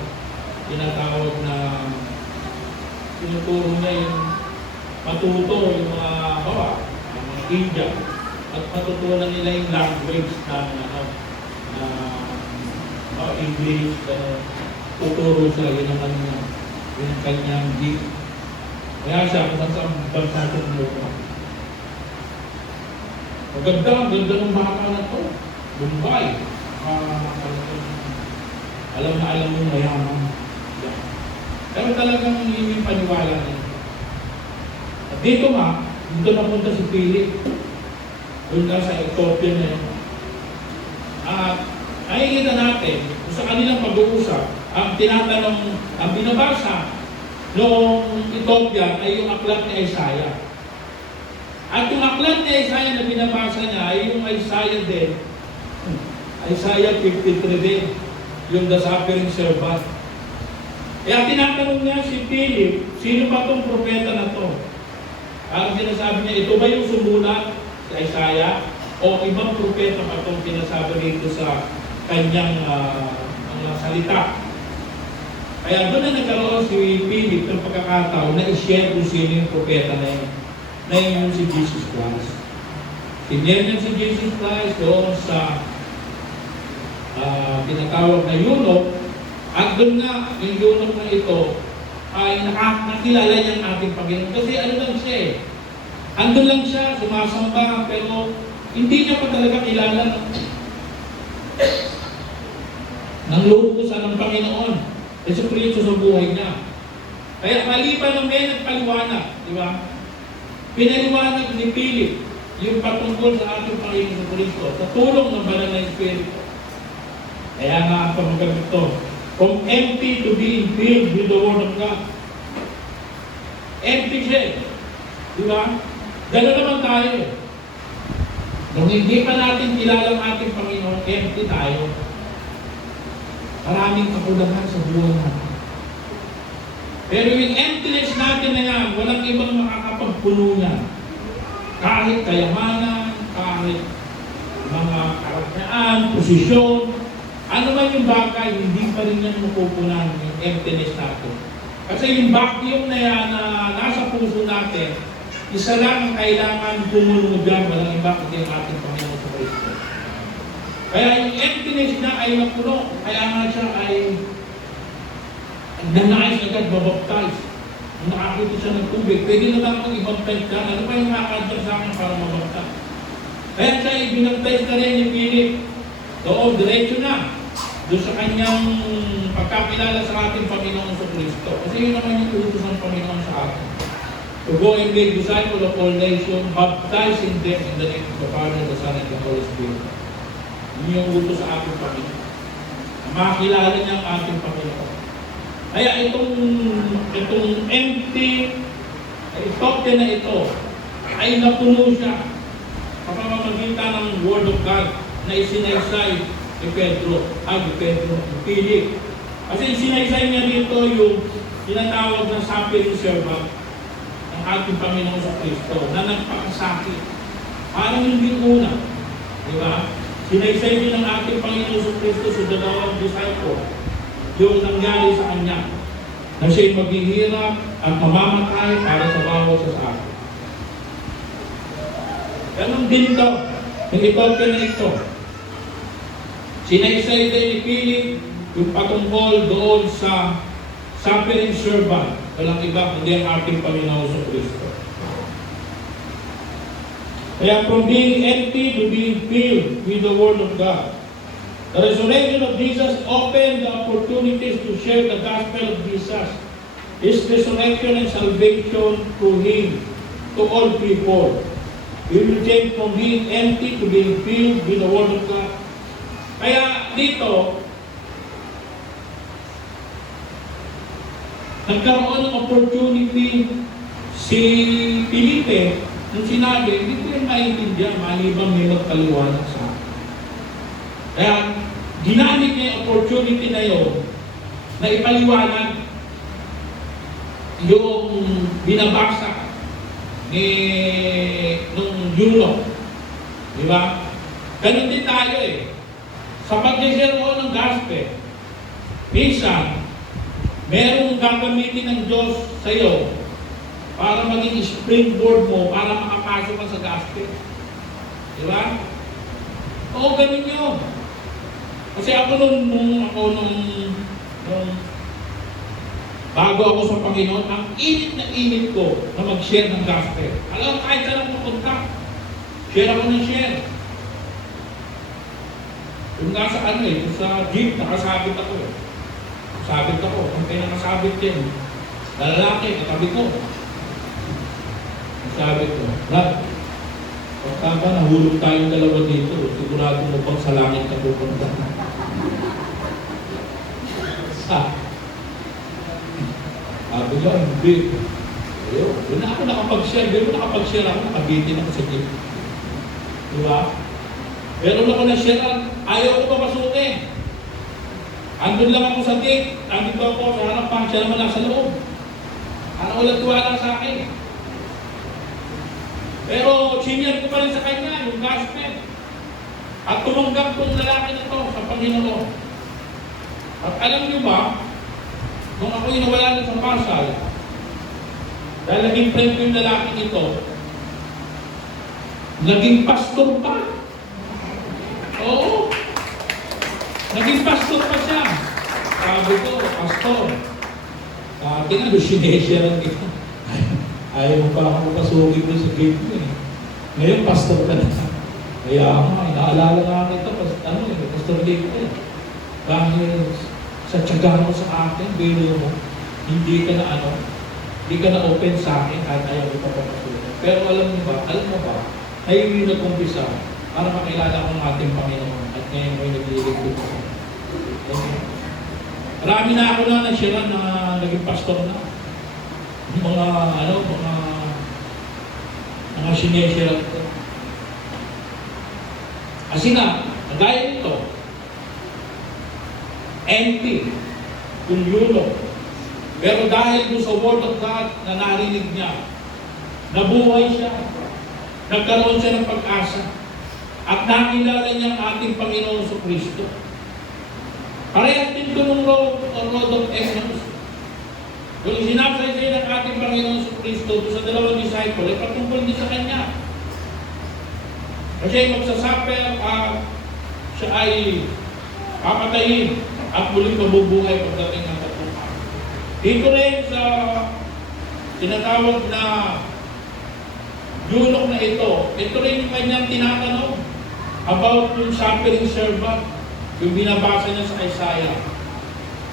tinatawag na tinuturo niya yung matuto yung mga mga India at matutunan nila yung language ng English, tuturo siya, yun naman yung kanyang gift. Kaya siya, kung saan bansa siya ng maganda, ganda ng baka na ito. Bombay. Alam na alam mo mayaman. Pero talagang yun yung paniwala niya. At dito napunta si Philip. Doon ka sa Ethiopia na yun. At nakikita natin, sa kanilang pag-uusap, ang tinatanong, ang binabasa noong Ethiopia ay yung aklat ni Isaiah. At yung aklat ni Isaiah na binabasa niya ay yung Isaiah din. Isaiah 53 din. Yung the suffering servant. Kaya tinatanong niya si Philip, sino ba itong propeta na to? Ang sinasabi niya, ito ba yung sumulat sa Isaiah? O o ibang propeta pa itong sinasabi rito sa kanyang mga salita. Kaya doon na nagkaroon si Philip ng pagkakataon na i-share kung sino yung propeta na yun. Na yun si Jesus Christ. Sinare niya si Jesus Christ doon sa tinatawag na eunuch. At doon nga, yung eunuch na ito ay nakakilala niya ang ating Panginoon. Kasi ano lang siya eh. Andun lang siya, sumasamba, pero hindi niya pa talaga kilala ng lukusan ng Panginoon. Yesu Kristo sa buhay niya. Kaya maliban ng may nagpaliwanag, di ba? Pinaliwanag ni Philip yung patungkol sa ating Panginoon sa Kristo sa tulong ng Banal na Espiritu. Kaya nga ang pamagamit ito, from empty to being filled with the Word of God. Empty siya. Di ba? Gano'n naman tayo. Nung hindi pa natin kilala ang ating Panginoon, empty tayo. Maraming kakulangan sa buhay natin. Pero yung emptiness natin na yan, walang ibang makakapagpuno niya. Kahit kayamanan, kahit mga karakteraan, posisyon, ano man yung bagay, hindi pa rin yan mapupunan yung emptiness natin. Kasi yung vacuum na yan na nasa puso natin, isa lang ang kailangan pumuno dyan, walang iba kundi ang ating Panginoon sa Kristo. Kaya yung emptiness niya ay napuno, kaya nga siya ay nanais agad mabaptize. Nung nakakita siya ng tubig, pwede na lang mag-ibaptize ka. Ano pa yung makakadya sa akin para mabaptize? Kaya siya ibinaptize na rin ni Philip. Doon, diretso na. Doon sa kanyang pagkakilala sa ating Panginoon sa Kristo. Kasi yun naman yung utos ng Panginoon sa atin. To go and make disciples of all nations, baptizing them in the name of the Father, the Son, and the Holy Spirit. Yun yung utos sa ating Panginoon. Makakilala niya ang ating Panginoon. Kaya itong empty, toke na ito, ay napuno siya sa pamamagitan ng Word of God na isinaysay ni Philip. Kasi isinaysay niya dito yung tinatawag na suffering servant ng ating Panginoon sa Kristo na nagpakasakit. Parang hindi una. Di ba? Sinaysay din ng ating Panginoon sa Kristo sa dalawang disciple yung nangyari sa kanya na siya'y maghihirap at mamamatay para sa bawat sa akin. Ganon din ito. Yung itoke na ito. Sinaysay din ni Philip yung patungkol doon sa suffering servant. Walang iba kundi ang ating Panginoon sa Kristo. Kaya from being empty to being filled with the Word of God. The resurrection of Jesus opened the opportunities to share the gospel of Jesus, His resurrection and salvation through Him to all people. We will change from being empty to being filled with the Word of God. Kaya dito, nagkaroon ng opportunity si Felipe nung sinabi, hindi ko yung maintindihan, malibang may magpaliwanag sa akin. Kaya, ginamit niya yung opportunity na yun na ipaliwanag yung binabasa nung eunuch. Di ba? Ganun din tayo eh. Sa pag-share mo ng gospel, minsan, merong gagamitin ng Diyos sa iyo para maging springboard mo para makapasok ka sa gospel. Di ba? Oo, ganun yun. Kasi ako nung bago ako sa Panginoon, ang init na init ko na mag-share ng gospel. Alam mo, kahit saan ako pupunta, share ako ng share. Yung nasa sa jeep, nakasabit ako eh. Sabit ako, ang pinakasabit din. Lalaki, katabi ko. Sabit ko, Brad, pagka ba nahulog tayong dalawa dito, sigurado mo pang sa langit na pupunta. Sabi ko, hindi. Ayun, doon na ako nakapag-share. Doon nakapag-share ako, nakabitin ako sa jeep. Diba? Pero ako na-share, ayaw ko papasukin. Andun lang ako sa gate, andun ako sa harapan, siya naman nasa loob. Ano walang tuwala sa akin. Pero senior ko pa rin sa kanya, yung gospel. At tumanggap tong lalaki na to sa Panginoon. At alam niyo ba, nung ako'y nawala na sa Pasay, dahil naging friend ko yung lalaki nito, naging pastor pa. Oo. Naging pastor pa siya. Sabi ko, pastor, tingnan ko, sinesya lang dito. Ayaw mo pa ako pasukin doon sa gate mo eh. Ngayon, pastor ka na. Kaya inaalala nga kita, pastor Lake eh. Dahil sa tiyaga mo sa akin, bilo mo, hindi ka na open sa akin kahit ayaw ko pa papasukin. Pero alam mo ba, ngayon yung nag-umpisa para makilala ko ng ating Panginoon at ngayon mo yung naglilingkod ko. Marami na ako na nagsira na naging pastor na. Mga sinesya ko. Kasi nga, gaya nito, empty, kunyulo. Pero dahil doon sa Word of God na narinig niya, nabuhay siya, nagkaroon siya ng pag-asa, at nakilala niya ang ating Panginoon sa Kristo. Parehas din ito ng road of Emmaus. Kung sinapsay siya ng ating Panginoon sa Kristo doon sa dalawang disciple, ay patungkol din sa Kanya. Kasi magsasaper, siya ay papatayin at muling mabubuhay pagdating ng tatlong araw. Dito rin sa tinatawag na yunok na ito rin yung kanyang tinatanong about yung suffering servant, yung binabasa niya sa Isaiah.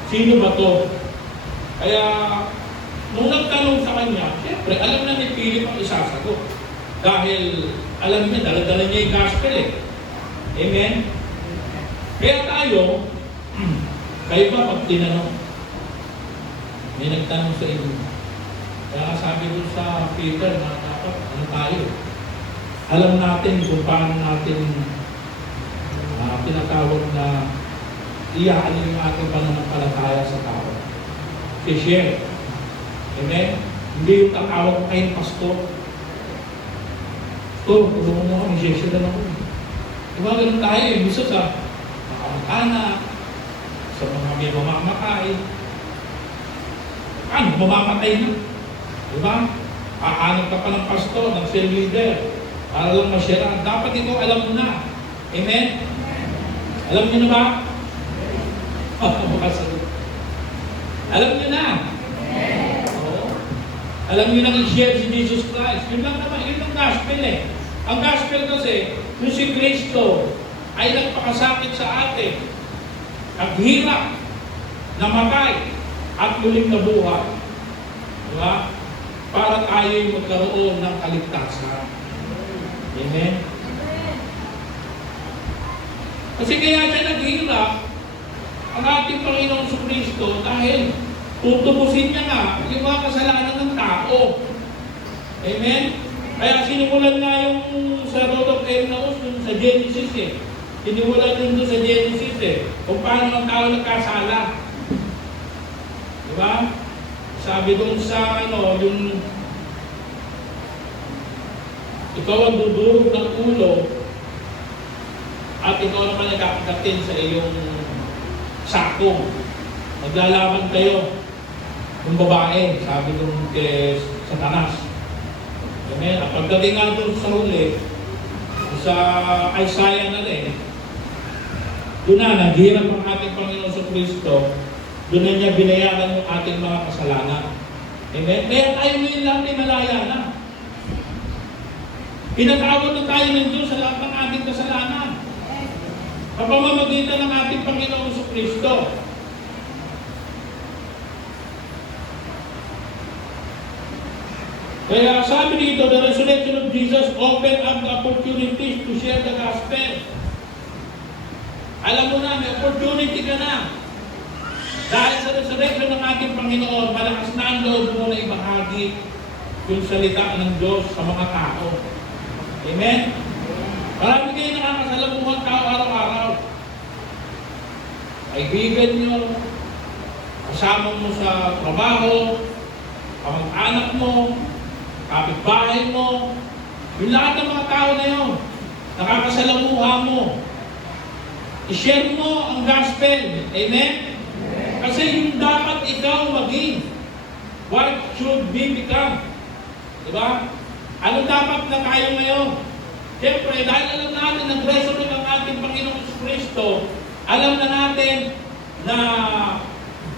Sino ba to? Kaya, nung nagtanong sa kanya, siyempre, alam na ni Philip ang isasagot. Dahil, alam niya, dala-dala niya yung gospel eh. Amen? Kaya tayo, kayo ba pag tinanong? May nagtanong sa inyo. Kaya sabi doon sa Peter na dapat, ano tayo? Alam natin kung paano natin tinatawag na iaalin yung ating pananampalataya sa tao. I-share. Amen? Hindi yung tatawag kayong pastor. Tulungan mo kami, i-share na ako. Diba ganun tayo, bisa sa anak, sa mga may mamamatay. Ano, mamamatay na? Diba? Aanap ka pa ng pastor, ng cell leader, para lang masyara. Dapat ito alam mo na. Amen? Alam niyo na ba? Alam niyo na. Oo. Alam niyo na i-share si Jesus Christ. Yun lang naman, yun ang gospel eh. Ang gospel kasi, kung si Kristo ay nagpakasakit sa atin, naghirap, namatay, at muling nabuhay. Diba? Para tayo'y magkaroon ng kaligtasan. Amen? Kasi kaya siya naghirap ang ating Panginoon sa Kristo dahil tutubusin niya nga yung mga kasalanan ng tao. Amen? Kaya sinimulan nga yung sa Road of Emmaus sa Genesis eh. Sinimulan din doon sa Genesis eh. Kung paano ang tao nagkasala. Diba? Sabi doon sa yung ikaw ang dudurog ng ulo at ikaw naman nagkakadatin sa iyong sakong. Maglalaban kayo ng babae, sabi doon kay Satanas. Amen? At pagdating nga doon sa huli, sa Isaiah na rin, doon na naghirap ang ating Panginoon sa Kristo, doon na niya binayaran yung ating mga kasalanan. Amen? Kaya tayo ngayon lang may malaya na. Pinatawad na tayo ng Diyos sa lahat ng ating kasalanan. Kapamamagitan ng ating Panginoon sa Kristo. Kaya sabi dito, the resurrection of Jesus opened up the opportunities to share the gospel. Alam mo na, may opportunity ka na. Dahil sa resurrection ng ating Panginoon, malakas na ang loob mo na ibahagi yung salita ng Diyos sa mga tao. Amen? Marami kayo nakakasalamuhan tao araw-araw. Kaibigan nyo, kasama mo sa trabaho, kamag-anak mo, kapitbahay mo, yung lahat ng mga tao na yun, nakakasalamuha mo. I-share mo ang gospel. Amen? Kasi yung dapat ikaw maging. What should we become? Diba? Ano dapat na tayo ngayon? Siyempre, dahil alam natin, nag-resurrect ang ating Panginoong Kristo, alam na natin na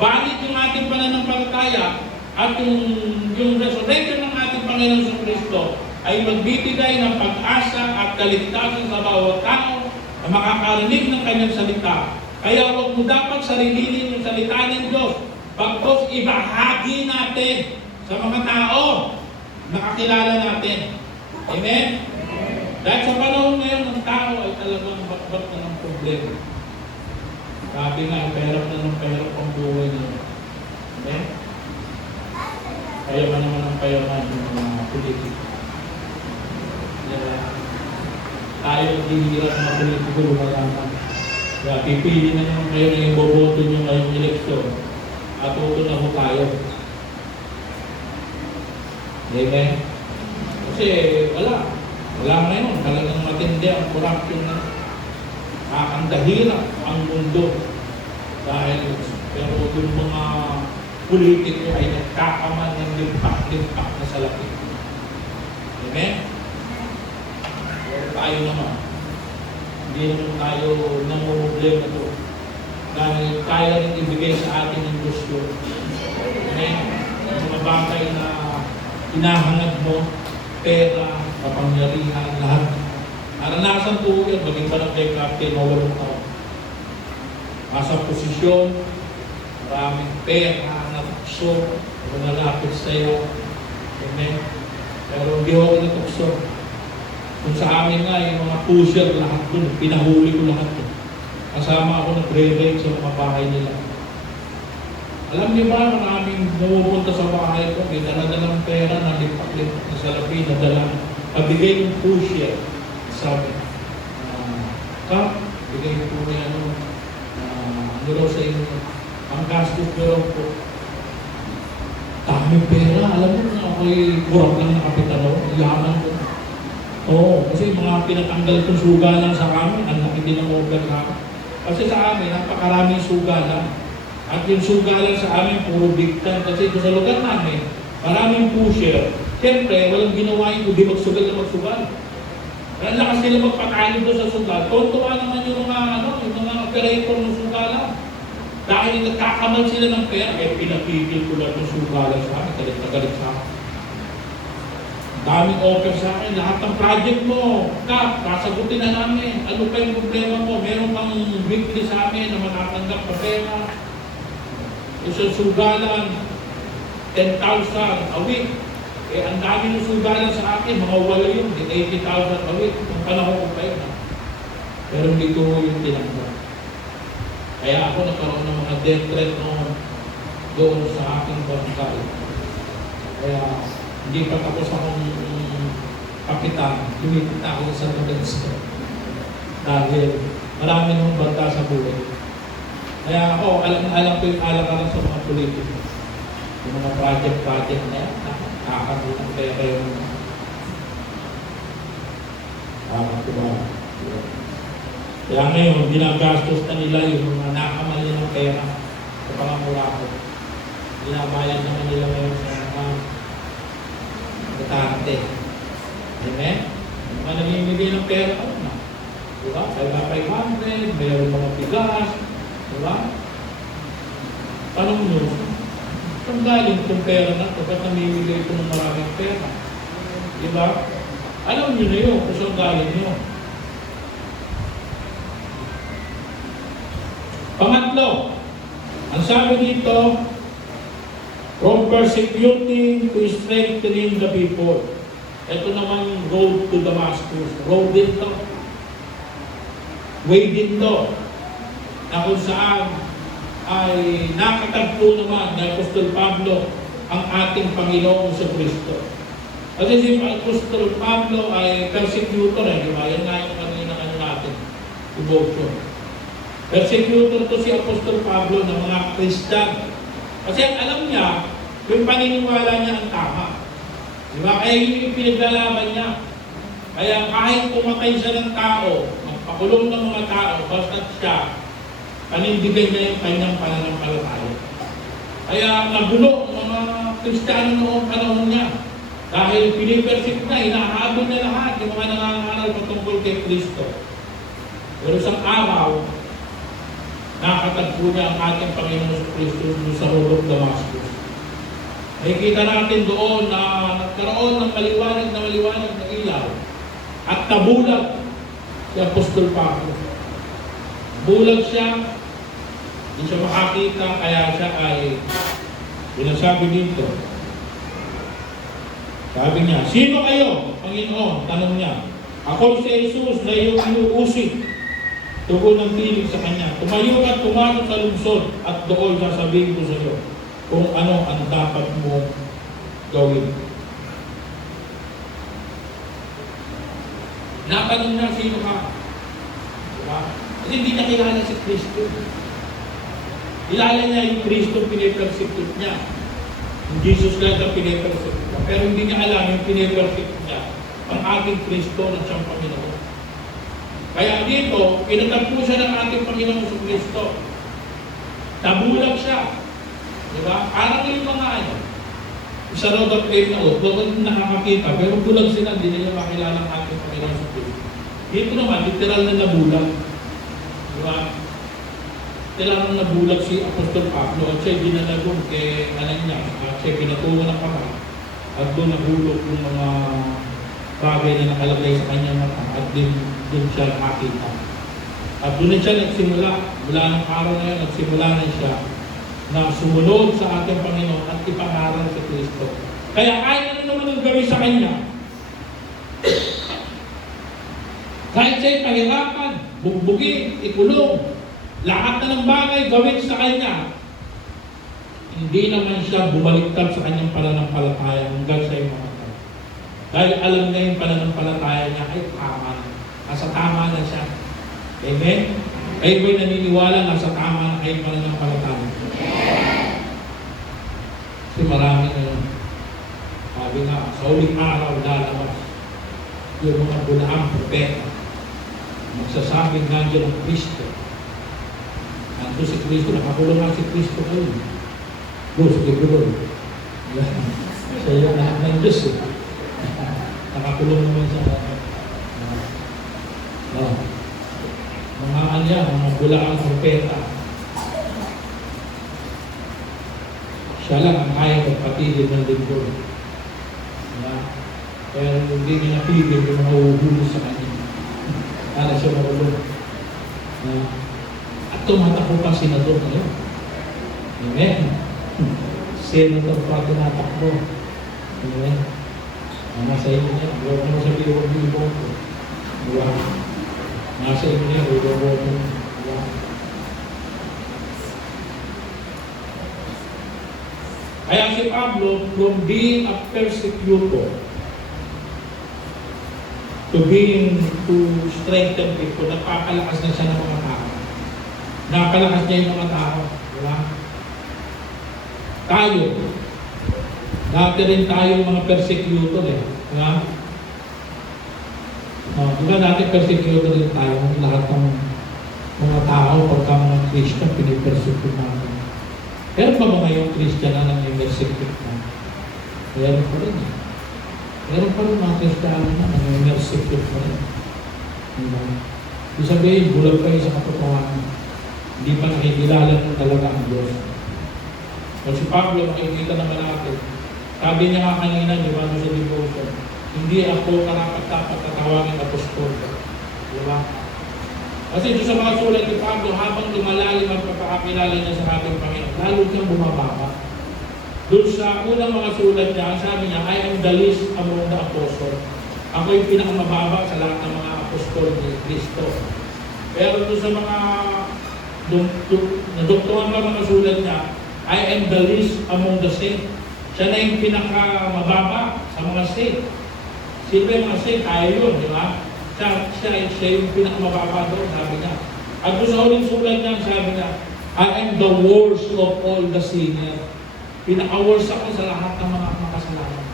valid yung ating pananampalataya at yung resurrection ng ating Panginoong Kristo ay magbibigay ng pag-asa at kaligtasan sa bawat tao na makakarinig ng kanyang salita. Kaya huwag mo dapat sarilinin yung salita ng Diyos. Pagkos ibahagi natin sa mga tao na kakilala natin. Amen? Dahil sa panahon ngayon ng tao ay talagang bakbak na ng problema. Sabi nga, perap na ng perap ang buhay niyo. Amen? Kaya man naman ang payaman ng mga politiko. Tayo naghihirap ng mga politiko lumalaman. Kaya pipili na naman kayo na iboboto nyo ngayong eleksyon at uto na ho tayo. Amen? Kasi wala ngayon. Talagang matindi ang corruption na kakandahirap ang mundo. Pero yung mga politiko ay nagkakaman ng limpak-limpak na salapi. Amen? Pero tayo naman, hindi naman tayo namumblema ito. Dahil kaya rin ibigay sa atin ng gusto. Amen? Yung mga bagay na hinahangad mo, pera, kapangyarihan, lahat. Naranasan po yun, maging barangay captain, mawalong taon. Nasa posisyon, maraming pera, natukso, nalapit sa'yo. Amen? Pero hindi ako natukso. Kung sa amin nga, yung mga pusher, lahat dun, pinahuli ko lahat dun. Kasama ako nagre-raid sa mga bahay nila. Alam niyo ba, maraming pumupunta sa bahay ko, may dala-dalang pera, nalipak-lipak na salapi, nadala, pabigay ng pusher. Sabi, Kap, bigay po niya ano raw sa inyo, ang gastos ko raw po. Dami pera, alam mo na ako'y kurang lang na kapitano, yaman ko. Oo, kasi mga pinatanggal kong sugalan sa amin, ang laki din ang organ namin. Kasi sa amin, napakaraming sugalan. At yung sugalan sa amin, puro big time. Kasi sa lugar namin, maraming pusher. Siyempre, walang ginawa yung hindi magsugal na magsugal. Kaya lakas nila magpatalo doon sa sugal. Tontuwa naman yung mga operator ng sugalan. Dahil nagkakamal sila ng pera, pinapigil ko lang yung sugalan sa amin. Galit na galit sa akin. Daming offer sa akin, lahat ng project mo, Kap, sasagutin na namin. Ano pa yung problema mo? Meron kang weekly sa amin na matatanggap pa pera. Isang sugalan, 10,000 a week. Ang dami ng sugalan sa akin, mga wala yun, 80,000 a week. Ang panahon ko pa yun. Pero hindi ko yung tinanggap. Kaya ako nagkaroon ng mga death threat doon sa aking barangay. Kaya hindi pa tapos akong kapitan, lumipit na ako sa Lorenzo. Dahil marami nung banta sa buhay. Kaya ako, alam ko yung alakaran sa mga politiko. Yung mga project na yan, nakakatulong pera yung diba? Kaya ngayon, ginagastos na nila yung mga nakamali ng pera sa pangamura ko. Binabayad naman nila ngayon sa mga katarte. Amen? Yung mga namimigay ng pera, ano na? Diba? 500, mayroon mga bigas. Diba? Tanong nyo, saan galing itong pera na ito? Ba't namimigay ito ng maraming pera? Diba? Alam nyo na yun kung saan galing nyo. Pangatlo, ang sabi dito, from persecuting to strengthening the people. Ito naman road to Damascus. Road din to. Way din to. Na kung saan ay nakatagpo naman ng Apostol Pablo ang ating Panginoong sa Kristo. Kasi si Apostol Pablo ay persecutor. Di ba? Yan nga yung kanina natin. Devotion. Persecutor to si Apostol Pablo ng mga Kristyan. Kasi alam niya, yung paniniwala niya ang tama. Diba? Kaya yun yung pinaglalaban niya. Kaya kahit pumatay siya ng tao, makulong ng mga tao basta't siya panindigan niya yung kanyang pananampalataya. Kaya nagulo ang mga Kristiyano noong panahon niya. Dahil pinipersik na, hinahabol na lahat yung mga nangangaral patungkol kay Kristo. Pero isang araw, nakatagpo niya ang ating Panginoon sa Kristo sa Rodok Damascus. Nakikita natin doon na nagkaroon ng maliwanag na ilaw at nabulag si Apostol Pablo. Bulag siya, hindi siya makakita, kaya siya ay sinasabi dito. Sabi niya, sino kayo, Panginoon? Tanong niya. Ako si Jesus na iyong inuusig. Tugon ng tinig sa kanya. Tumayo ka, tumarong sa lungsod at doon sasabihin ko sa iyo kung ano ang dapat mo gawin. Natanong niya, sino ka? Diba? Kasi hindi niya kilala si Kristo. Kilala niya yung Kristo, pinipersecute niya. Yung Jesus lang ang pinipersecute niya. Pero hindi niya alam yung pinipersecute niya ang ating Kristo na siyang Panginoon. Kaya dito, pinatagpo siya ng ating Panginoon sa Kristo. Nabulag siya. Diba? Parang yung mga isa raw daw kayo na doon nakakakita, pero bulag sila, hindi nila makilala ang ating Panginoon sa Kristo. Dito naman, literal na nabulag. Diba? Literal na nabulag si Apostol Pablo at siya'y dinalagon kay niya, at siya'y pinatungo ng kamay. At doon nahulog yung mga bagay na nakalagay sa kanyang mata at doon siya nakakita. At doon siya nagsimula, mula ng araw na yun, nagsimula na siya na sumunod sa ating Panginoon at ipangaral sa Kristo. Kaya kahit ano naman ang gawin sa kanya, kahit siya'y pahirapan, bugbugin, ikulong, lahat na ng bagay gawin sa kanya, hindi naman siya bumaliktad sa kanyang pananampalataya hanggang sa iyong mamatay. Dahil alam niya yung pananampalataya niya ay tama na. Nasa tama na siya. Amen? Kayo ba'y naniniwala na sa tama na kayong pananampalataya? Kasi marami na yun. Sabi nga, sa uling araw lalabas yung mga bulaang propeta. Magsasabing nandiyan ang Kristo. Nandito si Kristo, nakakulong nga si Kristo kayo. Sige, Lord. Siya yung lahat ng Diyos. Nakakulong naman sa mga anya, mga bulaang propeta. Siya lang ang kaya magpatigil ng lingkod. Pero hindi niya napigil yung mga uhulo sa kanya. Para siya makulong. At tumatakbo pa senador ngayon. Amen. Senator pa tinatakbo. Amen. Nasa inyo niya. Huwag mo sabihin, huwag mo iboto. Diba? Nasa inyo niya, huwag mo iboto. Diba? Kaya si Pablo, from being a persecutor to being to strengthen people, nagpapalakas na siya ng mga tao. Napalakas niya yung mga tao. Diba? Tayo. Dati rin tayong mga persecutor eh. Diba? Diba dati persecutor rin tayo. Lahat ng mga tao, pagka mga Christian, pinipersecute natin. Pero pa ba ngayong Christian na nang-persecute na? Meron pa rin eh. Meron pa rin mga Christian na nang-persecute pa rin. Diba? Ibig sabihin, bulag kayo sa katotohanan. Hindi pa nakikilala ng talaga ang Diyos. O si Pablo, makikita naman natin. Sabi niya nga kanina, di ba, sa devotion, hindi ako karapat-dapat tatawagin apostol. Di ba? Kasi doon sa mga sulat ni Pablo, habang lumalalim ang pagkakakilala niya sa ating Panginoon, lalo siyang bumababa. Doon sa unang mga sulat niya, sabi niya, I am the least among the apostles. Ako yung pinakamababa sa lahat ng mga apostol ni Kristo. Pero doon sa mga nadoktoran ka mga sulat niya, I am the least among the saints. Siya na yung pinakamababa sa mga saints. Sino yung mga saints? Tayo yun, di ba? Siya yung pinakamababa doon, sabi niya. At doon sa uling sulat niya, sabi niya, I am the worst of all the sinners. Pinaka-worst ako sa lahat ng mga makasalanan.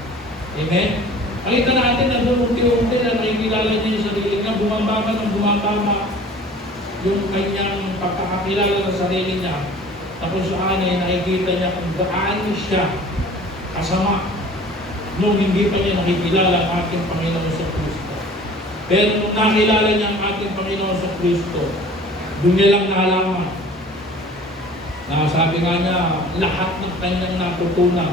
Amen? Nakita natin na doon unti-unti na nakikilala niya yung sarili niya, bumababa ng bumababa yung kanyang pagkakakilala sa sarili niya. Tapos saan ay nakikita niya kung gaano siya kasama nung hindi pa niya nakikilala ang ating Panginoon sa Kristo. Pero nung nakilala niya ang ating Panginoon sa Kristo, doon niya lang nalaman na sabi nga niya, lahat ng kanyang natutunan,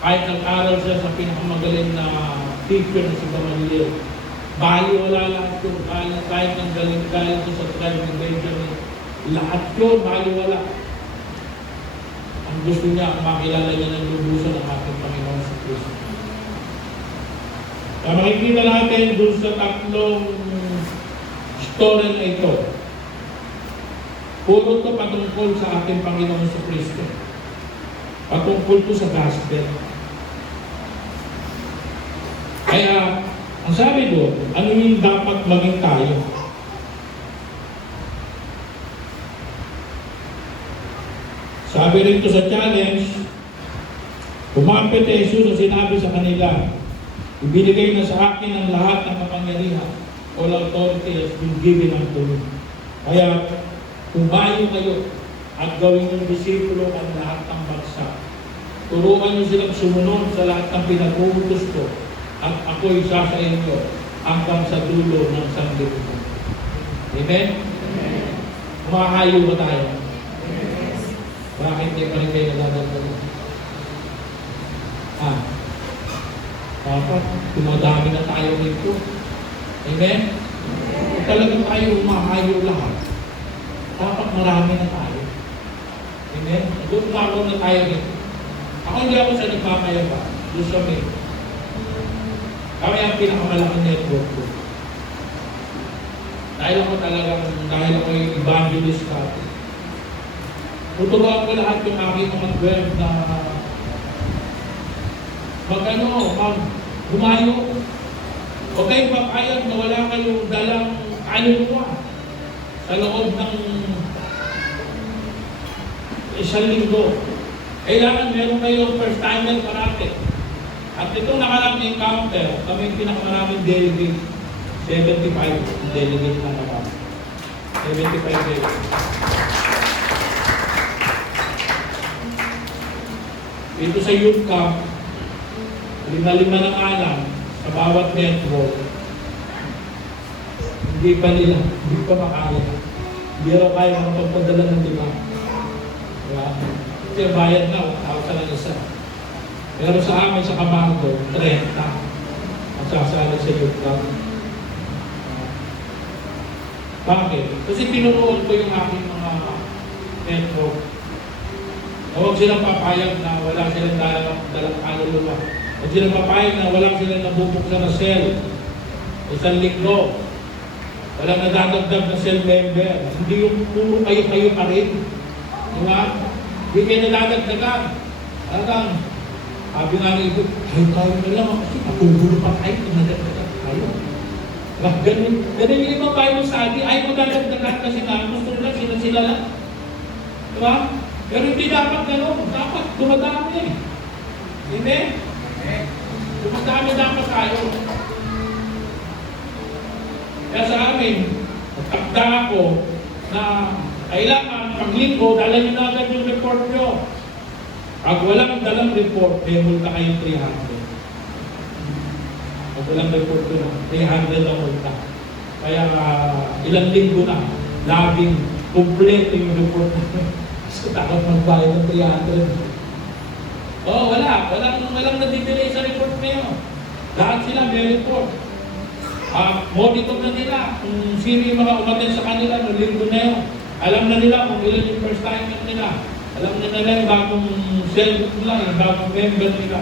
kahit nag-aral siya sa pinakamagaling na teacher na si Gamaliel, baliwala lahat yun, kahit ang galing ko sa tribe ng Benjamin, lahat yun, baliwala. Ang gusto niya, makilala niya ng lubusan ng ating Panginoon sa Kristo. Kaya makikita natin doon sa tatlong story na ito, puro ito patungkol sa ating Panginoon sa Kristo. Patungkol ito sa gospel. Kaya, ang sabi doon, ano yung dapat maging tayo? Sabi rito sa challenge, kumapit si Jesus at sinabi sa kanila, ibinigay na sa akin ang lahat ng kapangyarihan. All authority has been given unto me. Kaya, tumayo kayo at gawin ng disipulo ang lahat ng bansa. Turuan niyo silang sumunod sa lahat ng pinag-uutos ko at ako'y isa sa inyo hanggang sa dulo ng sanlibutan. Amen? Makahayo ba tayo? Bakit hindi pa rin kayo nagdadagdag? Dapat, tumadami na tayo rito. Amen? Kung talagang tayo umahayo lahat, dapat marami na tayo. Amen? Doon umagaw na tayo rito. Ako hindi ako sa nagpapayaba. Doon sa may. Kami ang pinakamalaking network ko. Dahil ako yung evangelist natin. Tuturuan ko lahat yung aking mga web na gumayo. Huwag kayong papayag na wala kayong dalang kaluluwa sa loob ng isang linggo. Kailangan meron kayong first timer parate. At itong nakarang encounter, kami yung pinakamaraming delegate. 75 delegate na naman. 75 delegate. Ito sa youth camp, 5 ng alam sa bawat network. Hindi pa makaya. Hindi raw kaya ang pagpadala ng 5. Diba? Kasi bayad na, 1,000 ang isa. Pero sa amin sa Camargo, 30 at sasali sa youth camp. Bakit? Kasi pinunood ko yung aking mga network. Huwag silang papayag na wala silang dalang kaluluwa. Huwag silang papayag na wala silang nabubuksan na cell. Isang linggo. Walang nadadagdag na cell member. Hindi yung puro kayo pa rin. Diba? Hindi kayo nadadagdagan. Talagang, sabi nga ng iba, tayo na lang kasi matugulo pa tayo kung nadadagdag tayo. Ganun yung ibang Bible study, ay mo dadagdagan kasi nga gusto nila sila lang. Diba? Pero hindi dapat gano'n. Dapat dumadami. Hindi? Dumadami dapat tayo. Kaya sa amin, nagtakda ako na kailangan paglinggo, dala nyo na agad yung report nyo. Pag walang dalang report, may multa kayong 300. Pag walang report nyo, 300 ang multa. Kaya ilang linggo na, labing complete yung report nyo. So, takot magbayad ng 300. Walang nadidelay sa report na yun. Lahat sila may report. Monitor na nila kung sino yung mga umaten sa kanila noong linggo na yun. Alam na nila kung ilan yung first time nila. Alam na nila yung bagong cellbook nila, yung bagong member nila.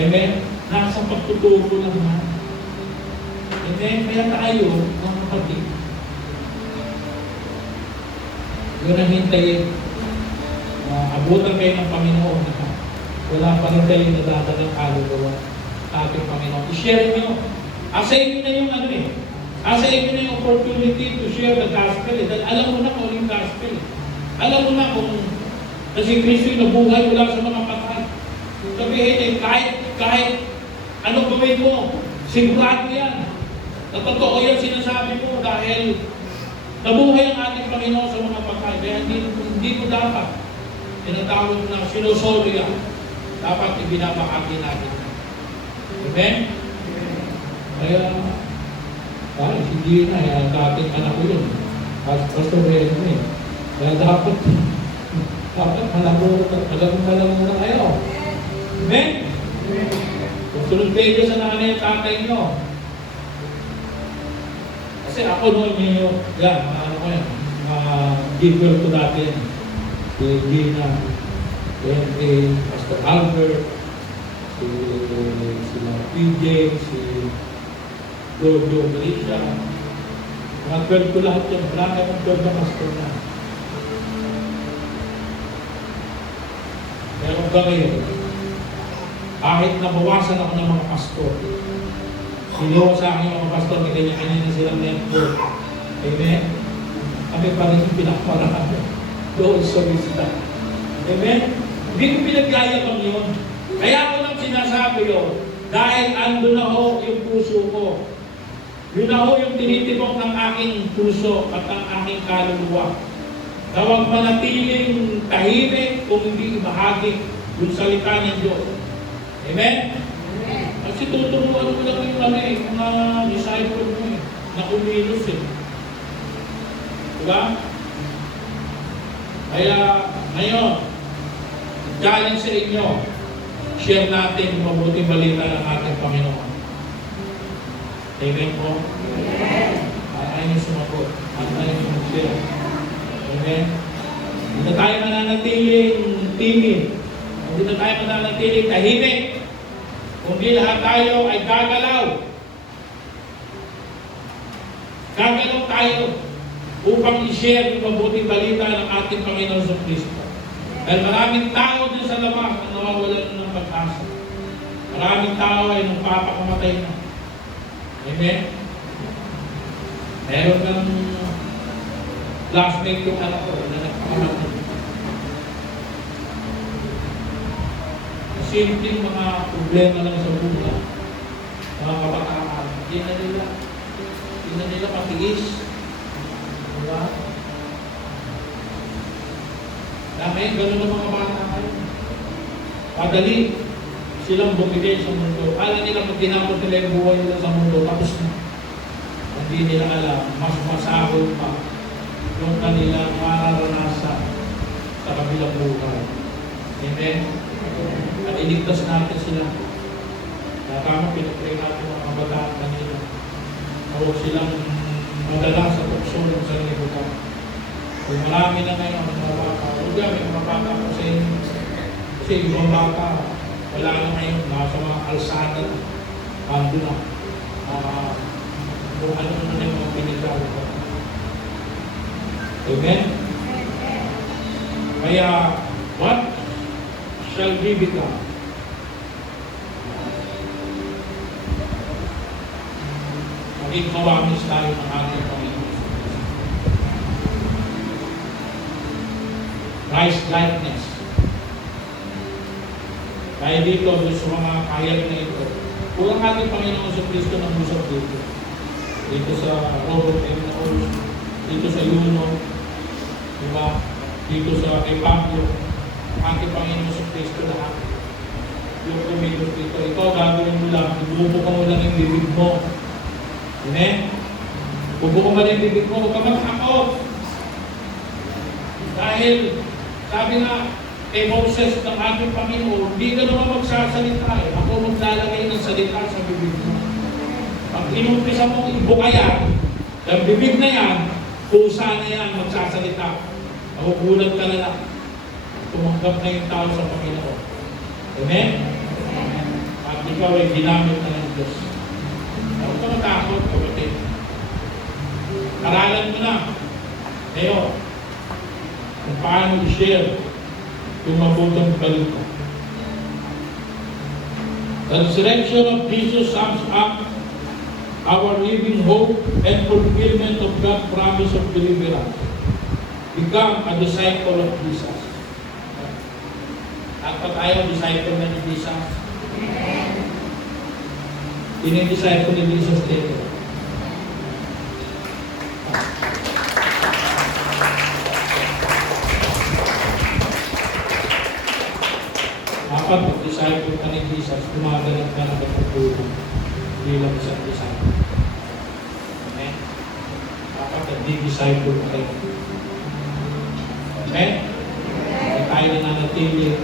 Amen? Nasa pagtuturo lang naman. Amen? Kaya tayo, mga kapatid, yun ang hintayin. Abutan kayo ng Panginoon. Wala pa rin kayo nadadalang kaluluwa ating Panginoon. I-share nyo. Asayin nyo na yung asayin nyo na yung opportunity to share the gospel. Dahil alam mo na kung yung gospel. Alam mo na kung na si Kristo yung nabuhay mula sa mga patay. Sabihin kahit Ano gawin mo? Sigurado yan. Na totoo yan sinasabi mo dahil nabuhay ang ating Panginoon sa mga patay. Kaya hindi mo dapat tinatawag na sinusolya. Dapat ibinabahagi natin. Amen? Kaya, si Gina, dating anak ko yun. Pastor Reno eh. Kaya dapat malabo na kayo. Amen? Kung sunod kayo sa nanay at tatay nyo. Kasi ako noon yung, ano ko yan, giver ko natin. Si Gina, si Pastor Albert, si PJ, si Jojo Marisha. Mga 12 ko lahat yan. Wala na akong 12 na pastor na. Pero ba ngayon, kahit nabawasan ako ng mga pastor, sino sa akin mga pastor, may kanya-kanya na silang network. Amen? Kami pa rin yung pinakamarami. Doon sa vista. Amen? Hindi ko pinagyayabang yun. Kaya ako lang sinasabi yun, dahil ando na ho yung puso ko. Yun na ho yung tinitibok ng aking puso at ang aking kaluluwa. Na huwag manatiling tahimik kung hindi bahagi yung salita ng Diyos. Amen? Amen. Kasi tuturuan mo lang yung mga disciple mo na kumilos Diba? Kaya ngayon, challenge sa inyo, share natin yung mabuting balita ng ating Panginoon. Amen po? Amen. Ayaw niyo sumagot. Ayaw niyo mag-share. Amen? Hindi na tayo mananatiling timid. Hindi na tayo mananatiling tahimik. Kundi lahat tayo ay gagalaw. Gagalaw tayo upang i-share yung mabuting balita ng ating Panginoon sa Kristo. Dahil maraming tao din sa labas na nawawalan ng pag-asa. Maraming tao ay nagpapakamatay na. Amen? Meron kang classmate yung anak ko na nagpakamatay. Simpleng mga problema lang sa buhay. Mga kabataan. Hindi na nila matiis. Diba? Dahil gano'n ang mga bata kayo. Padali silang bumigay sa mundo. Alam nila pag tinapos nila yung buhay nila sa mundo, tapos na. Hindi nila alam, mas masahol pa yung kanilang mararanasan sa kabilang buhay. Amen? At iligtas natin sila. Nakama, pinag-pray natin mga kabataan kanila. Huwag silang madala sa tukso ng sarili buka. Kung marami na ngayon ang mga bata, huwag may mga bata kasi ibang bata, wala na ngayon, nasa mga alsada, ando na. Kung ano na yung mga pinigalo ko. Amen? Kaya, what shall we become? Maging mawamis tayo ng ating Panginoon. Christ-likeness. Kaya dito, sa mga kahit na ito, kung ang ating Panginoon sa Kristo ng usap dito, dito sa Robert M. Naol, dito sa Yuno, diba? Dito sa kay Pablo, ang ating Panginoon sa Kristo lahat. Yung kumilos dito, ito gagawin mo lang, ibubuka mo lang yung bibig mo. Amen? Bubuka mo lang yung bibig mo, huwag ka mag-akot. Dahil, sabi nga, kay Moses ng ating Panginoon, hindi ka naman magsasalita eh. Ako maglalagay ng salita sa bibig mo. Pag inumpisa mong ibuka yan, ang bibig na yan, pusa na yan, magsasalita. Makukulat ka na lang. Tumanggap na yung tao sa Panginoon. Amen? At ikaw ay ginamit na ng Diyos. Huwag ka matakot, kapatid. Aralan mo na. Ngayon, kung paano i-share yung mabutong balita. The resurrection of Jesus sums up our living hope and fulfillment of God's promise of deliverance. Become a disciple of Jesus. At pag ayaw disciple na ni Jesus, Dinidisciple ni Jesus later. Dapat mag-disciple ka ni Jesus, gumaganap ka ng pagtutulong bilang isang disciple. Amen? Dapat nag-disciple ka rin. Amen? Hindi tayo nananatili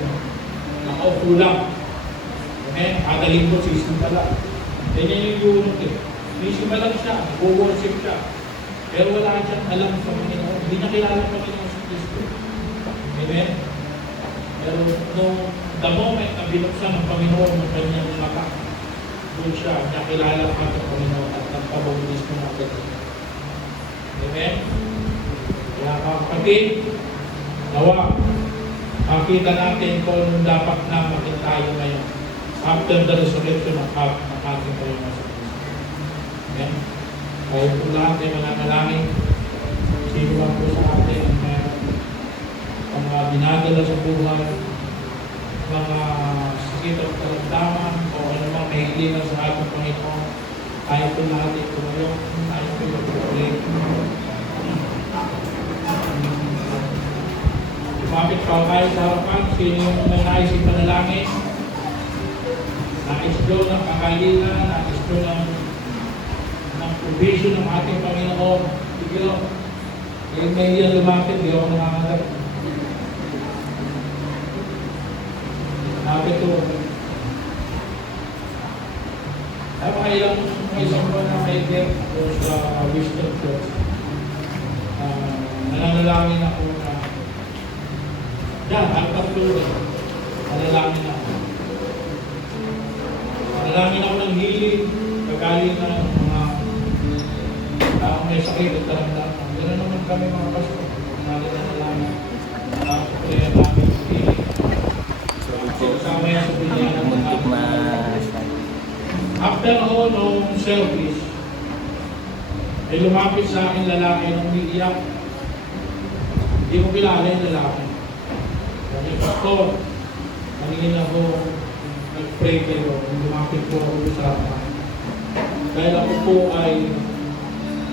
nakaupo lang. Amen? Kada linggo, sisimba lang. Ganyan yung yunok eh. Sisimba lang siya, worship siya. Pero wala siyang alam sa Panginoon. Hindi niya kilala ang Panginoon sa Kristo. Amen? Pero the moment na binuksan ng Panginoon ng kanyang mata, doon siya, nakilala pa ng Panginoon at nagpabaunis mo na agad. Amen? Kaya kapatid, nawa, makita natin kung anong dapat na maging tayo ngayon after the resurrection ng ating Panginoon sa Kristo. Amen? Kaya po lahat ay mananalangin, sino lang po sa atin ang mga dinadala sa buhay, mga sakit at karamdaman o anumang nahilingan sa ating Panginoon, tayo po natin tumayo, tayo po magpupulit. Lumapit pa tayo sa harapan, sino yung may nais ipanalangin, nais doon ng kakalingan, nais doon ng provision ng ating Panginoon. Sige lang, yung may yan lumapit, di ako nangangarap. Sabi ko, ay mga isang buwan na may get o sa wisdom church. Nananalangin ako na yan, alpatuloy. Nanalangin ako. Nanalangin ako ng healing, kagaling na ng mga taong may sakit at karamdaman. Ganoon naman kami mga pastor. Nanalangin. Kaya namin healing. Sinasama yan sa pinyanan ng ating. After all nung service, ay lumapit sa akin lalaki ng umiiyak. Hindi ko kilala yung lalaki. Kasi pastor, kanina ako nag-pray kayo, lumapit po ako sa akin. Dahil ako po ay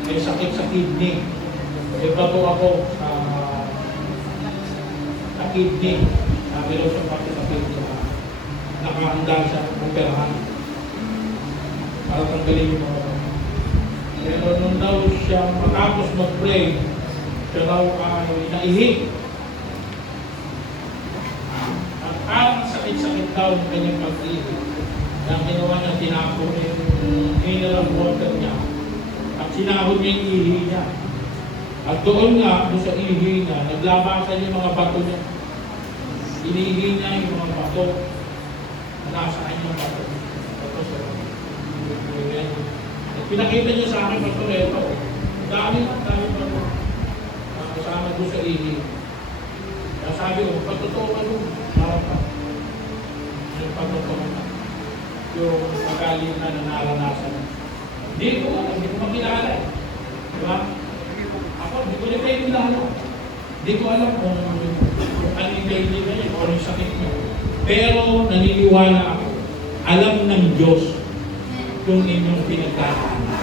may sakit sa kidney. May bato ako sa kidney. Sabi daw siya bakit sa kidney na nakahanda siya ng perahan. Para tanggalin yung mga. Pero nung daw siya matapos mag-pray, siya daw ay naihig. At parang sakit-sakit daw ng kanyang pag-ihig. Kaya ginawa niya, tinapon yung mineral water niya. At sinahod niya yung ihi niya. At doon nga, doon sa ihi niya, naglabasan yung mga bato niya. Inihi niya yung mga bato. Nasaan yung bato. At pinakita niya sa akin, Pastor, ito. Dami bato. Kasama doon sa ihi. Kaya sabi ko, pagtotoo ka doon. Harap ka. Yung pagtotoo ka. Yung magaling na naranasan. Hindi ko alam, hindi ko makilala. Diba? Ako, hindi ko na kayo kilala. Hindi ko alam kung ano yung kaibigan niya, kung ano yung sakit niya. Pero naniniwala ako, alam ng Diyos yung inyong pinagdadaanan.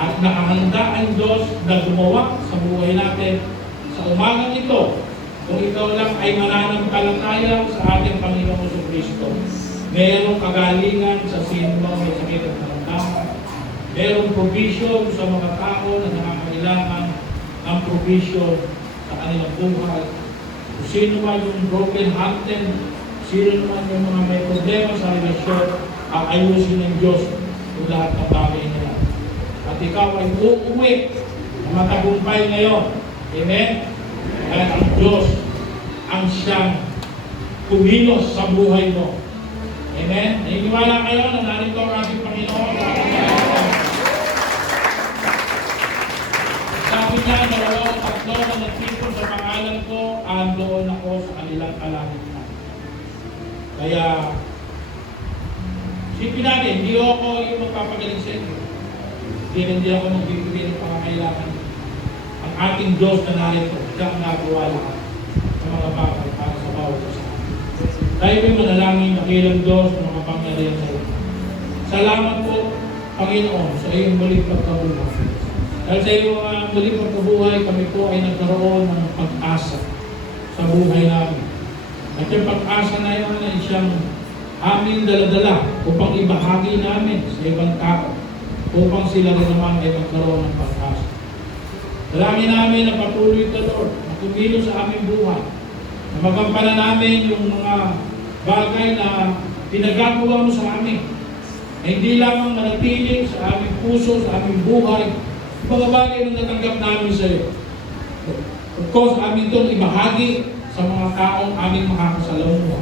At nakahanda ang Diyos na gumawa sa buhay natin sa umagang ito. Kung ikaw lang ay mananampalataya sa ating Panginoon sa Kristo, mayroong kagalingan sa sino may sakit at karamdaman. Mayroong provision sa mga tao na nangangailangan ng provision sa kanilang buhay. Kung sino man yung broken hearted, sino naman yung mga may problema sa relasyon, ayusin ng Diyos kung lahat ng bagay nila. At ikaw ay uuwi na matagumpay ngayon. Amen? Dahil ang Diyos ang siyang kumilos sa buhay mo. Amen? Naniniwala kayo na narito ang ating Panginoon. Sabi niya, dalawa o tatlo na nagtipon sa pangalan ko, andoon ako sa kanilang kalamitan. Kaya, sipin natin, hindi ako yung magpapagaling sa inyo. Hindi ako magbibigay ng pangangailangan. Ang ating Diyos na narito, siya ang nagawa lahat sa mga bagay para sa bawat isa. Tayo may manalangin na kilang Diyos na makapangyarihan sa iyo. Salamat po, Panginoon, sa iyong muling pagkabuhay. Dahil sa iyong muling pagkabuhay, kami po ay nagkaroon ng pag-asa sa buhay namin. At yung pag-asa na yun ay siyang aming daladala upang ibahagi namin sa ibang tao upang sila rin naman ay magkaroon ng pag-asa. Dalangin namin na patuloy ka, Lord, na kumilos sa aming buhay, na magampanan namin yung mga bagay na pinagagawa mo sa amin, na hindi lamang manatili sa aming puso, sa aming buhay, mga bagay na natanggap namin sa iyo. Of course, amin itong ibahagi sa mga taong aming makakasalamuha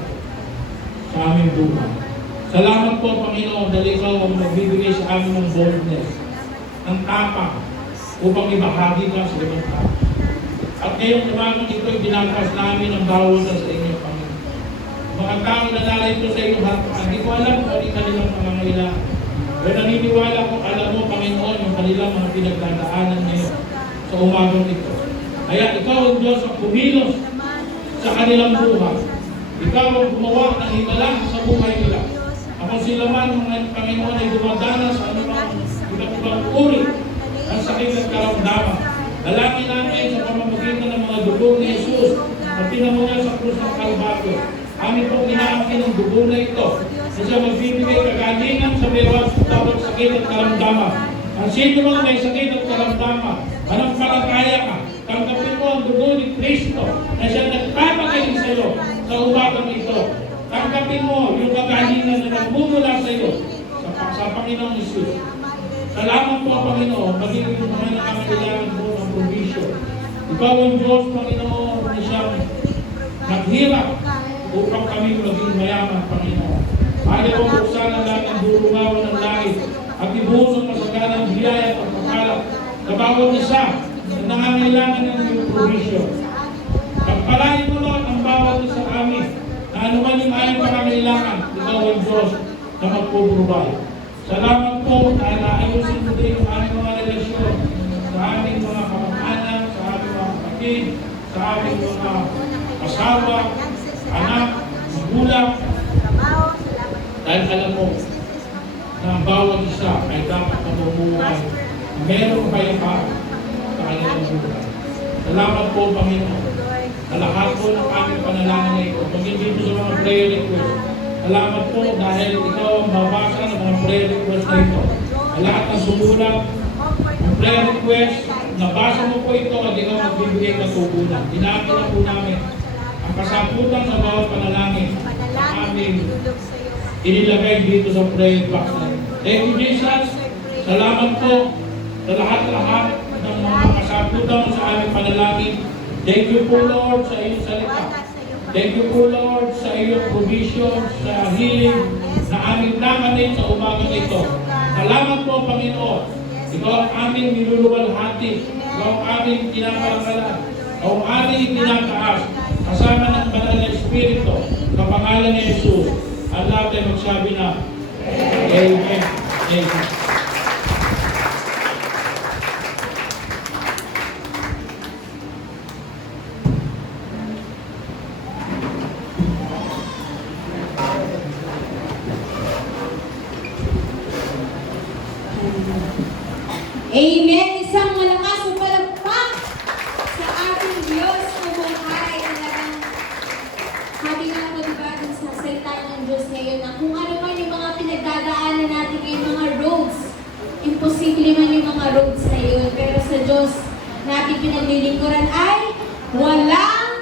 sa aming buhay. Salamat po, Panginoon, dahil ikaw ang magbibigay sa amin ng boldness, ng tapang, upang ibahagi ka sa ibang tao. At ngayong umagang ito, binakas namin ang bawal sa inyo, Panginoon. Mga tao na narito sa iyong harapan, hindi ko alam kung ano kanilang pangangailangan. Pero naniniwala ko, alam mo, Panginoon, yung kanilang mga pinagdadaanan ngayon sa umagang ito. Kaya ikaw ang Diyos ang kumilos sa kanilang buhay. Ikaw ang gumawa ng himala sa buhay nila. Ako sila man, mga Panginoon, ay dumadanas sa anumang iba't-ibang uri ang sakit at karamdaman. Dalangin namin sa pamamagitan ng mga dugo ni Jesus na pinamunan sa krus ng Kalbaryo. Amin pong inaangkin ang dugo na ito na siya magbibigay kagalingan sa bawat tawag sakit at karamdaman. Ang sino mang may sakit at karamdaman, manampalataya ka, tanggapin mo ang dugo ni Kristo na siya nagpapagaling sa iyo sa umagang ito. Tanggapin mo yung kagalingan na nagmumula sa iyo sa Panginoong Jesus. Salamat po, Panginoon, magiging mga nakakailangan po ng provision. Ikaw ang Diyos, Panginoon, na siyang naghirap upang kami maging mayaman, Panginoon. Ayaw ang buksan ang lahat ng durungawan ng langit at ibuhos ang masaganang biyaya at pagpapalak sa bawat isa na nangangailangan ng iyong provision. Pagpalain mo Lord ang bawat isa amin na anuman yung aming pangangailangan, ikaw ang Diyos na magpuprovide. Salamat po dahil naayusin mo din yung aming mga relasyon sa aming mga kamag-anak, sa aming mga kapatid, sa aming mga asawa, anak, magulang. Dahil alam mo na ang bawat isa ay dapat namumuhay na merong kayapaan sa kanilang buhay. Salamat po, Panginoon, na lahat po ng aming panalangin na ito. Maging dito sa mga prayer request. Salamat po dahil ikaw ang babasa ng mga prayer request na ito. Sa lahat ng sumulat, ang prayer request, nabasa mo po ito at ikaw magbibigay ng tugunan. Tinaamin na po namin ang kasaputan sa bawat panalangin na aming inilagay dito sa prayer box na ito. Thank you, Jesus. Salamat po sa lahat-lahat ng mga kasaputan sa aming panalangin. Thank you po, Lord, sa iyong salita. Thank you po, Lord, sa iyong provision, sa healing na aming nakanin sa umagang ito. Salamat po, Panginoon. Ikaw ang aming niluluwalhati. Ikaw ang aming kinakarangalan. Ikaw ang aming tinataas. Kasama ng banal na Espiritu, sa pangalan ni Jesus. Ang lahat ay magsabi na, Amen. Amen. Amen! Isang malakas na palagpak sa ating Diyos na buhay. Talagang, sabi nga po diba dun sa salita ng Diyos ngayon na kung ano man yung mga pinagdadaanan natin ngayon, mga roads, imposible man yung mga roads na yun. Pero sa Diyos natin pinaglilingkuran ay walang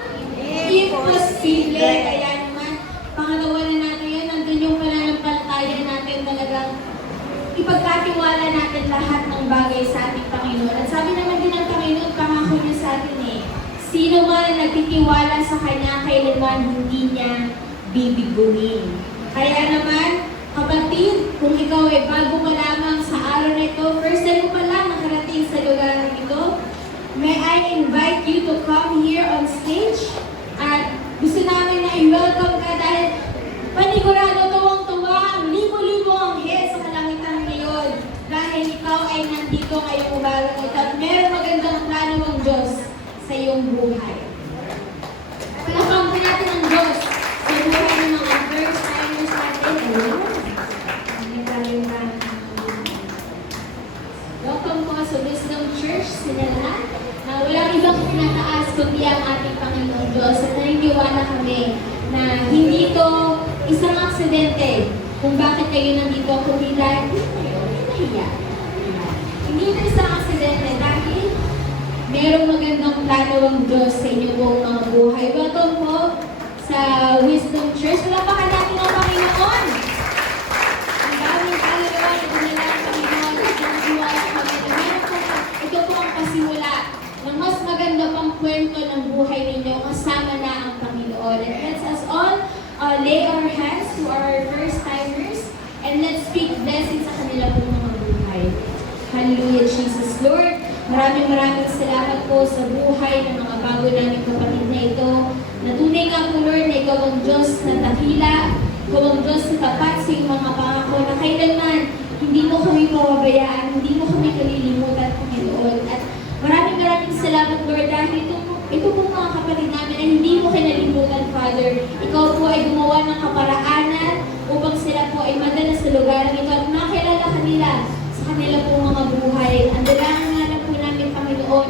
imposible. Kaya naman, pangalawa na natin yan, nandun yung pananampalataya natin talagang ipagkatiwala natin lahat ng bagay sa ating Panginoon. At sabi naman din ng Panginoon, pangako niya sa atin sino man na nagtitiwala sa Kanya, kailanman hindi niya bibigunin. Kaya naman, kapatid, kung ikaw ay bago pa lamang sa araw na ito, first time mo pa lang nakarating sa lugar na ito, may I invite you to come here on stage. At gusto namin na i-welcome ka dahil panigurado tuwang-tuwa, libo-libo ang head sa kalangitan ngayon dahil ikaw ay nandito ngayong umagang ito at meron magandang plano ng Diyos sa iyong buhay. Palakpakan po natin ang Diyos sa buhay ng mga first timers natin. Ayun. kundi ang ating Panginoon Diyos. At naniniwala kami na hindi ito isang aksidente kung bakit kayo nandito, kundi dahil kayo nahiya. Hindi ito isang aksidente dahil merong magandang plano ang Diyos sa inyong buong mga buhay. Welcome po sa Wisdom Church. Wala pa ka natin ang Panginoon. Ang daming kalagawa na dinala ang Panginoon at ang iwala kami. Ito po ang pasimula ng mas maganda pang kwento ng buhay ninyo kasama na ang Panginoon. And let's us all lay our hands to our first timers and let's speak blessings sa kanila pong mga buhay. Hallelujah, Jesus. Lord, maraming salamat po sa buhay ng mga bago namin kapatid na ito. Natunay nga po, Lord, na ikaw ang Diyos na takila, ikaw ang Diyos na tapat sa iyong mga pangako na kailanman hindi mo kami pababayaan, hindi mo kami kalilimutan, Panginoon. At maraming salamat, Lord, dahil ito po mga kapatid namin ay hindi mo kinalimutan, Father. Ikaw po ay gumawa ng kaparaanan upang sila po ay madala sa lugar ito at makilala kanila sa kanila po mga buhay. Ang dalangin nga lang po namin, Panginoon,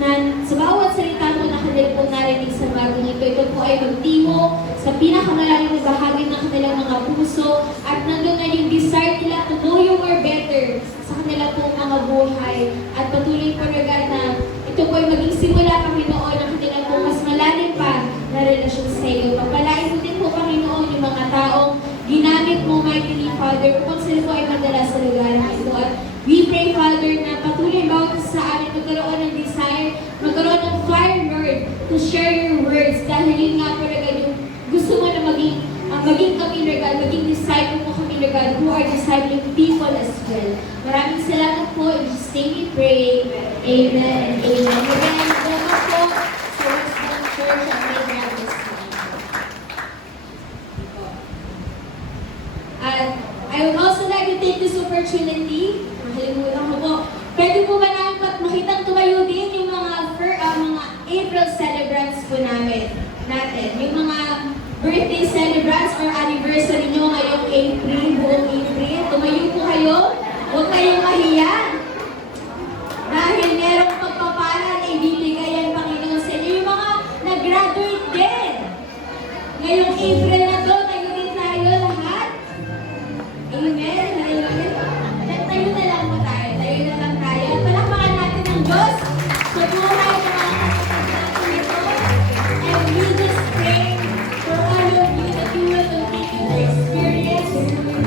na sa bawat salita mo na kanila po narinig sa bagong ito po ay magtimo sa pinakamalalim na bahagi ng kanilang mga puso at nandun na yung desire nila to know you more better sa kanila po mga buhay. At patuloy po na ito po ay maging simula, Panginoon, ang kanila po mas malalim pa na relasyon sa iyo. Pagpalain mo din po, Panginoon, yung mga taong ginamit mo, mightily, Father, upang sila po ay madala sa lugar na ito. At we pray, Father, na patuloy bawat sa amin magkaroon ng desire, magkaroon ng fire, Lord, to share your words. Dahil yun nga po yung gusto mo na maging kami, Lord God, maging disciple mo kami, Lord God, who are discipling people as well. Maraming salamat po. In Jesus' name we pray. Amen and amen. Again, welcome po sa Wisdom Church at may grabe sa At I would also like to take this opportunity, makalimutan ko po, pwede po ba namin makitang tumayo din yung mga April celebrants po natin. Yung mga birthday celebrants or anniversary nyo ngayong April, buong April. Tumayo po kayo. Huwag kayong mahiya. Dahil merong pagpapala na ibibigay ang Panginoon sa inyo. Yung mga nag-graduate din. Ngayong April na to, tayo din tayo lahat. Amen. Tayo na lang po tayo. Tayo na lang tayo. At palakpakan natin ang Diyos sa buhay ng mga kapatid natin ito. And we just pray for all of you that you will continue to experience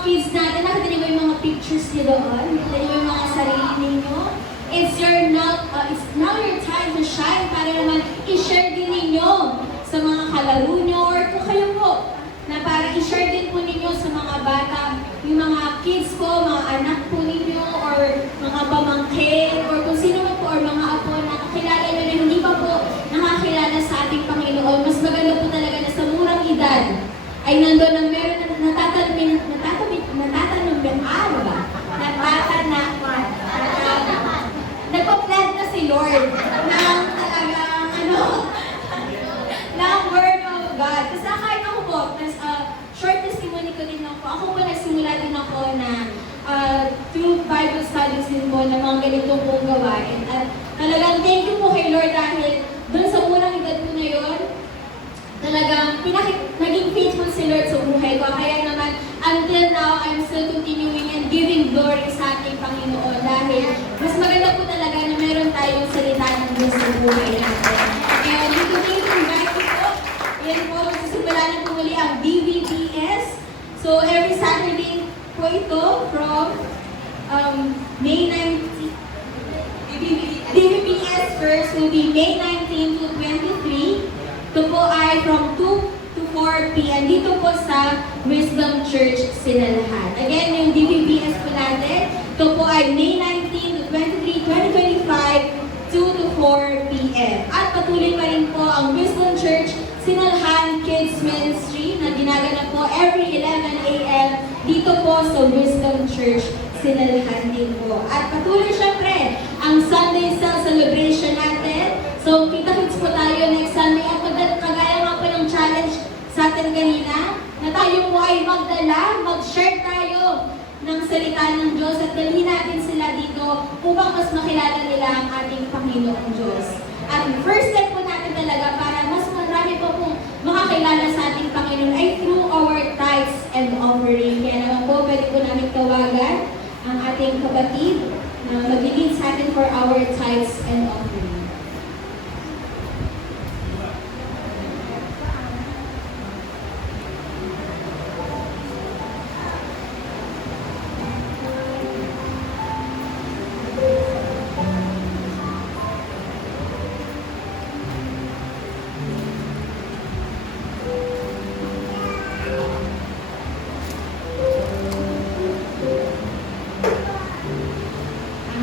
kids natin, nakita niyo ba yung mga pictures niyo doon? Nakita niyo ba yung mga sarili ninyo? It's now your time to shine para naman i-share din ninyo sa mga kalaro nyo or kung kayo po na para i-share din po ninyo sa mga bata, yung mga kids ko, mga anak po ninyo or mga pamangkin or kung sino man po or mga apo na kakilala nyo na hindi pa po nakakilala sa ating Panginoon. Mas maganda po talaga na sa murang edad ay nandun ang meron na nagpa-plant na si Lord ng talagang ng Word of God. Kasi kahit ako po, short testimony ko din ako. Ako po nagsimula din ako na through Bible studies din po na mga ganitong pong gawain. At talagang thank you po kay Lord dahil doon sa murang edad ko na yun, talagang naging faithful si Lord sa buhay ko. Kaya naman, until now, I'm still continuing and giving glory sa ating Panginoon dahil mas maganda po talaga na meron tayong salita ng Diyos sa buhay natin. And dito din invite ko po, yan po, magsisimula na po muli ang DVPS. So, every Saturday po ito from May 19, DVPS first will be May 19 to 23. Ito po ay from 2 to 4 p.m. Dito po sa Wisdom Church, Sinalahan. Again, yung DVPS po natin, ito po ay May 19 to 23, 2025, 2 to 4 p.m. At patuloy pa rin po ang Wisdom Church, Sinalahan Kids Ministry na ginaganap po every 11 a.m. dito po sa Wisdom Church, Sinalahan din po. At patuloy syempre ang Sunday celebration natin. So, kita-kits po tayo next Sunday. At kagaya nga po ng challenge sa atin kanina, na tayo po ay magdala, mag-share tayo ng salita ng Diyos at dalhin natin sila dito upang mas makilala nila ang ating Panginoong Diyos. At first step po natin talaga para mas marami po pong makakilala sa ating Panginoon ay through our tithes and offering. Kaya naman po, pwede po namin tawagan ang ating kapatid na mag-lead sa atin for our tithes and offering.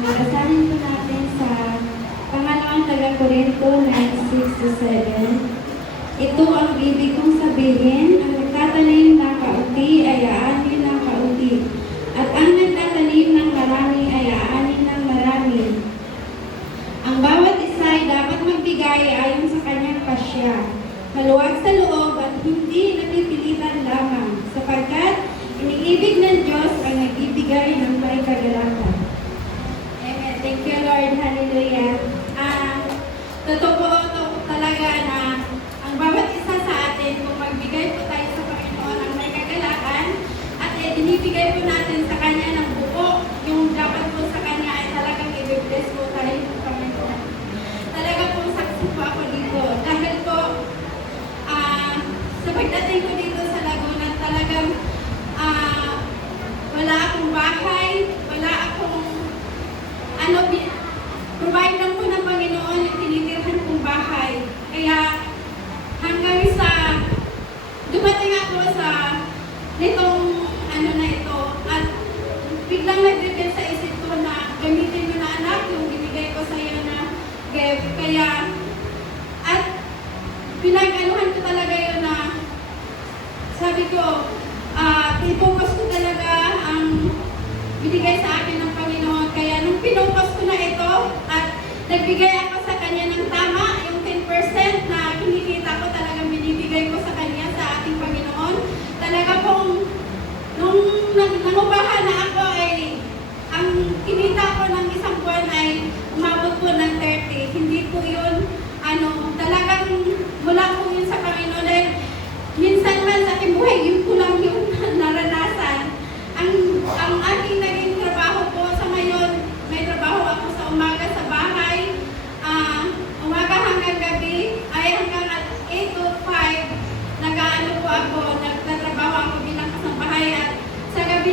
Basahin po natin sa pangalawang taga-Korinto 9:6-7. Ito ang ibig kong sabihin, ang nagtatanim ng kaunti ay aanin ng kaunti, at ang nagtatanim ng marami ay aanin ng marami. Ang bawat isa ay dapat magbigay ayon sa kanyang pasya, maluwag sa loob at hindi napipilitan lamang, sapagkat iniibig ng Diyos ang nagbibigay ng may kagalakan. Thank you, Lord. Hallelujah. Totoo po talaga na ang bawat isa sa atin, kung magbigay po tayo sa Panginoon ang may kagalakan at binibigay po natin sa Kanya ng buo, yung dapat po sa Kanya ay talagang i-bless po tayo ng Panginoon. Talaga po saksi po ako dito. Dahil po, sa pagdating ko dito sa Laguna, talagang wala akong bahay, wala akong provide lang po ng Panginoon yung tinitirhan kong bahay. Kaya hanggang sa dumating ako sa nitong na ito at biglang nag-reveal sa isip ko na gamitin mo na anak yung binigay ko sa iyo na gift. Kaya at pinag-anuhan ko talaga yun na sabi ko, i-focus ko talaga ang binigay sa akin ng Panginoon. Kaya nung pinupos ko na ito at nagbigay ako sa Kanya ng tama, yung 10% na kinikita ko talagang binibigay ko sa Kanya, sa ating Panginoon. Talaga pong nung nangubahan na ako ay ang kinita ko ng isang buwan ay umabot po ng 30. Hindi po yun, talagang mula po yun sa Panginoon. Dahil minsan man sa aking buhay, yun po lang yung naranasan. Ang aking naging trabaho po sa ngayon, may trabaho ako sa umaga sa bahay, umaga hanggang gabi, ay hanggang 8 to 5, nag-aano po ako, nagtatrabaho ako bilang kasambahay at sa gabi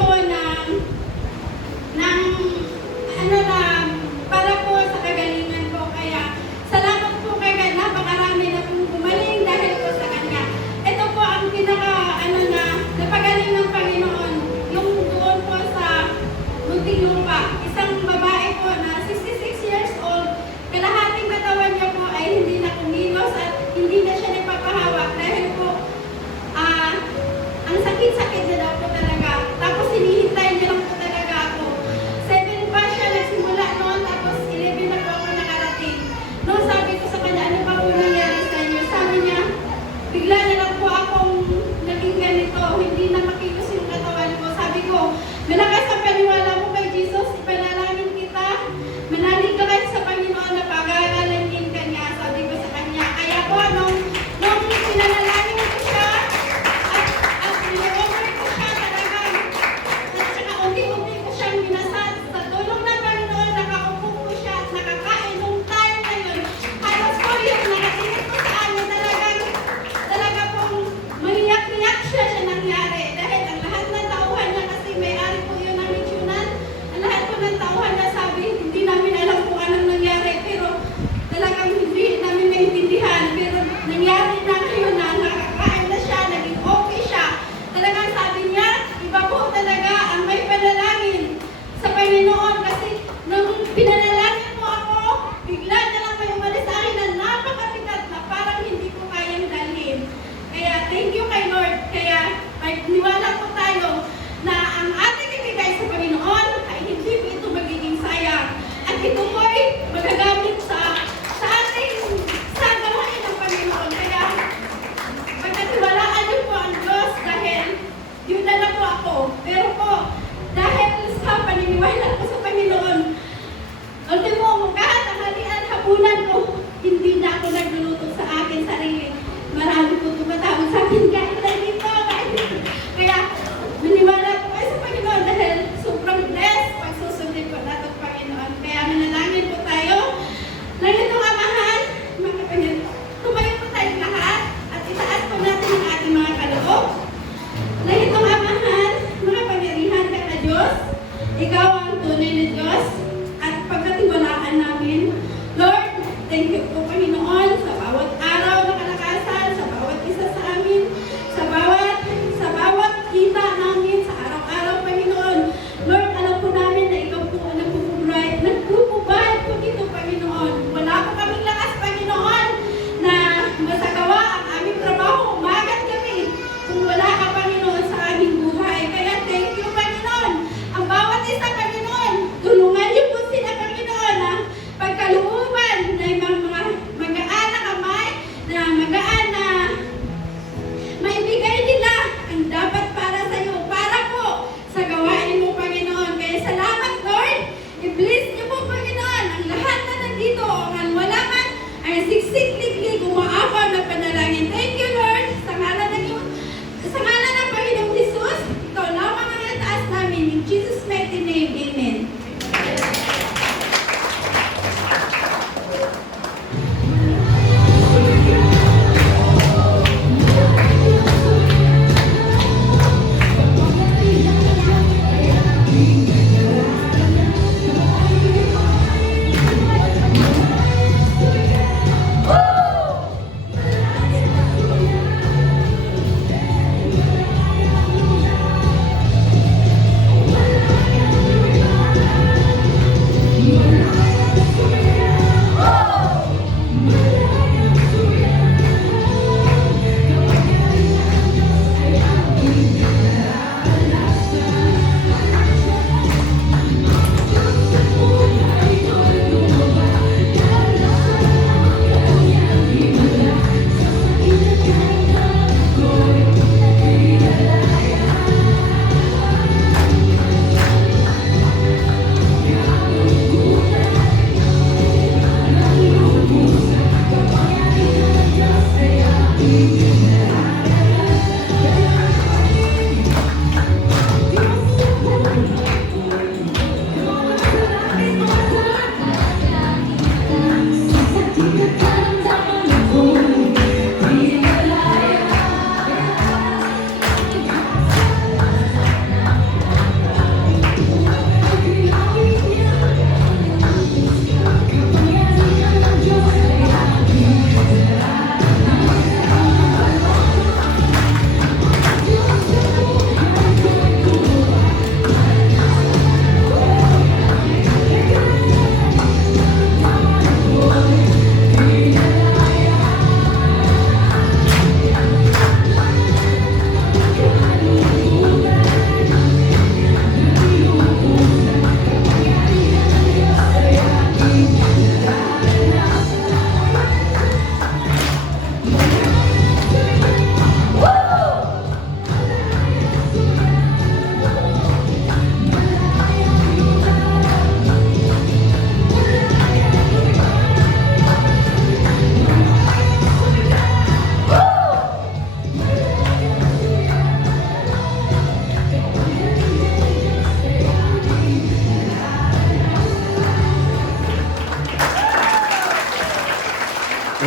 po ng ano na, para po sa kagalingan ko. Kaya salamat po kay God, napakarami na pong gumaling dahil po sa Kanya. Ito po ang pinaka napagaling ng Panginoon. Yung doon po sa Muntinlupa, isang babae po na 66 years old, kalahating katawan niya po ay hindi na kumilos at hindi na siya nagpapahawak dahil po ang sakit-sakit na daw po talaga. Tapos hinihintay niya lang po talaga ako. 7 pa siya nagsimula noon, tapos 11 na po ako nakarating. Noon sabi ko sa kanya, ano pa po nangyari sa inyo? Sabi niya, bigla na lang po akong naging ganito, hindi na makilos yung katawan ko. Sabi ko, malakas ang paniwala mo kay Jesus, ipanalangin kita. Manalig ka kayo sa Panginoon na pag-aalalangin ka niya, sabi ko sa kanya. Kaya po, nung pinanalangin ko siya, at niloover ko siya talagang, at saka unti-unti ko siyang binasad. Sa tulong ng Panginoon, nakaupo po siya at nakakain nung time na yun. Halos po yung nakatingin ko sa amin, talaga pong maniyak-niyak siya nangyari. Dahil ang lahat ng tauhan niya, kasi may-ari po yun ng misyonan, ang lahat po ng tauhan niya sabi, hindi namin alam kung anong nangyari. Pero talagang hindi namin maintindihan. Pero nangyari na ngayon na nakakain na siya, naging okay siya. Talagang sabi niya, iba po talaga ang may panalangin sa Panginoon. Kasi nung pinanalangin mo ako, bigla na lang may umalis sa akin na napakabigat na parang hindi ko kayang dalhin. Kaya thank you kay Lord. Kaya may niwala po tayo na ang ating ibigay sa Panginoon ay hindi po ito magiging sayang. At ito po ay magagamit sa ating sa gawain ng Panginoon. Kaya pagkatiwalaan niyo po ang Diyos dahil yun na lang po ako. Pero po, dahil sa paniniwala ko sa Panginoon, ultimo mo, kahit ang halian, hapunan ko, hindi na ako nagluluto sa akin sarili. Marami po tumatawag sa akin, kain na dito, kain dito. Kaya, maniwala po kayo sa Panginoon dahil sobrang blessed pag susundin po natin Panginoon. Kaya manalangin po tayo ng itong amahan, mga kapatid. Tumayo po tayong lahat at itaas po natin ang ating mga kaloob. Na itong amahan, mga pangyarihan ka na Diyos, ikaw ang tunay na Diyos at pagkatiwalaan namin. Lord, thank you po Panginoon sa bawat araw na kalakasan, sa bawat isa sa amin, sa bawat kita namin sa araw-araw Paginoon. Lord, alam po namin na ikaw po ang nagpupubay po dito Panginoon. Wala po kaming lakas Panginoon na masagawa ang aming trabaho umaga at gabi kung wala ka Panginoon sa aming buhay. Kaya thank you Panginoon. Ang bawat isa Panginoon, tulungan niyo po sila Panginoon na pagkalooban na mga magaan na kamay, na magaan na maibigay nila ang dapat para sa iyo, para po sa gawain mo Panginoon. Kaya salamat Lord, i-bless niyo po Panginoon ang lahat na nandito, ang wala man, ay siksik-liklik, umaapaw na panalangin. Thank you Lord, sa ngalan ng Panginoong Jesus, ikaw lamang ang nataas namin. In Jesus' mighty name, Amen.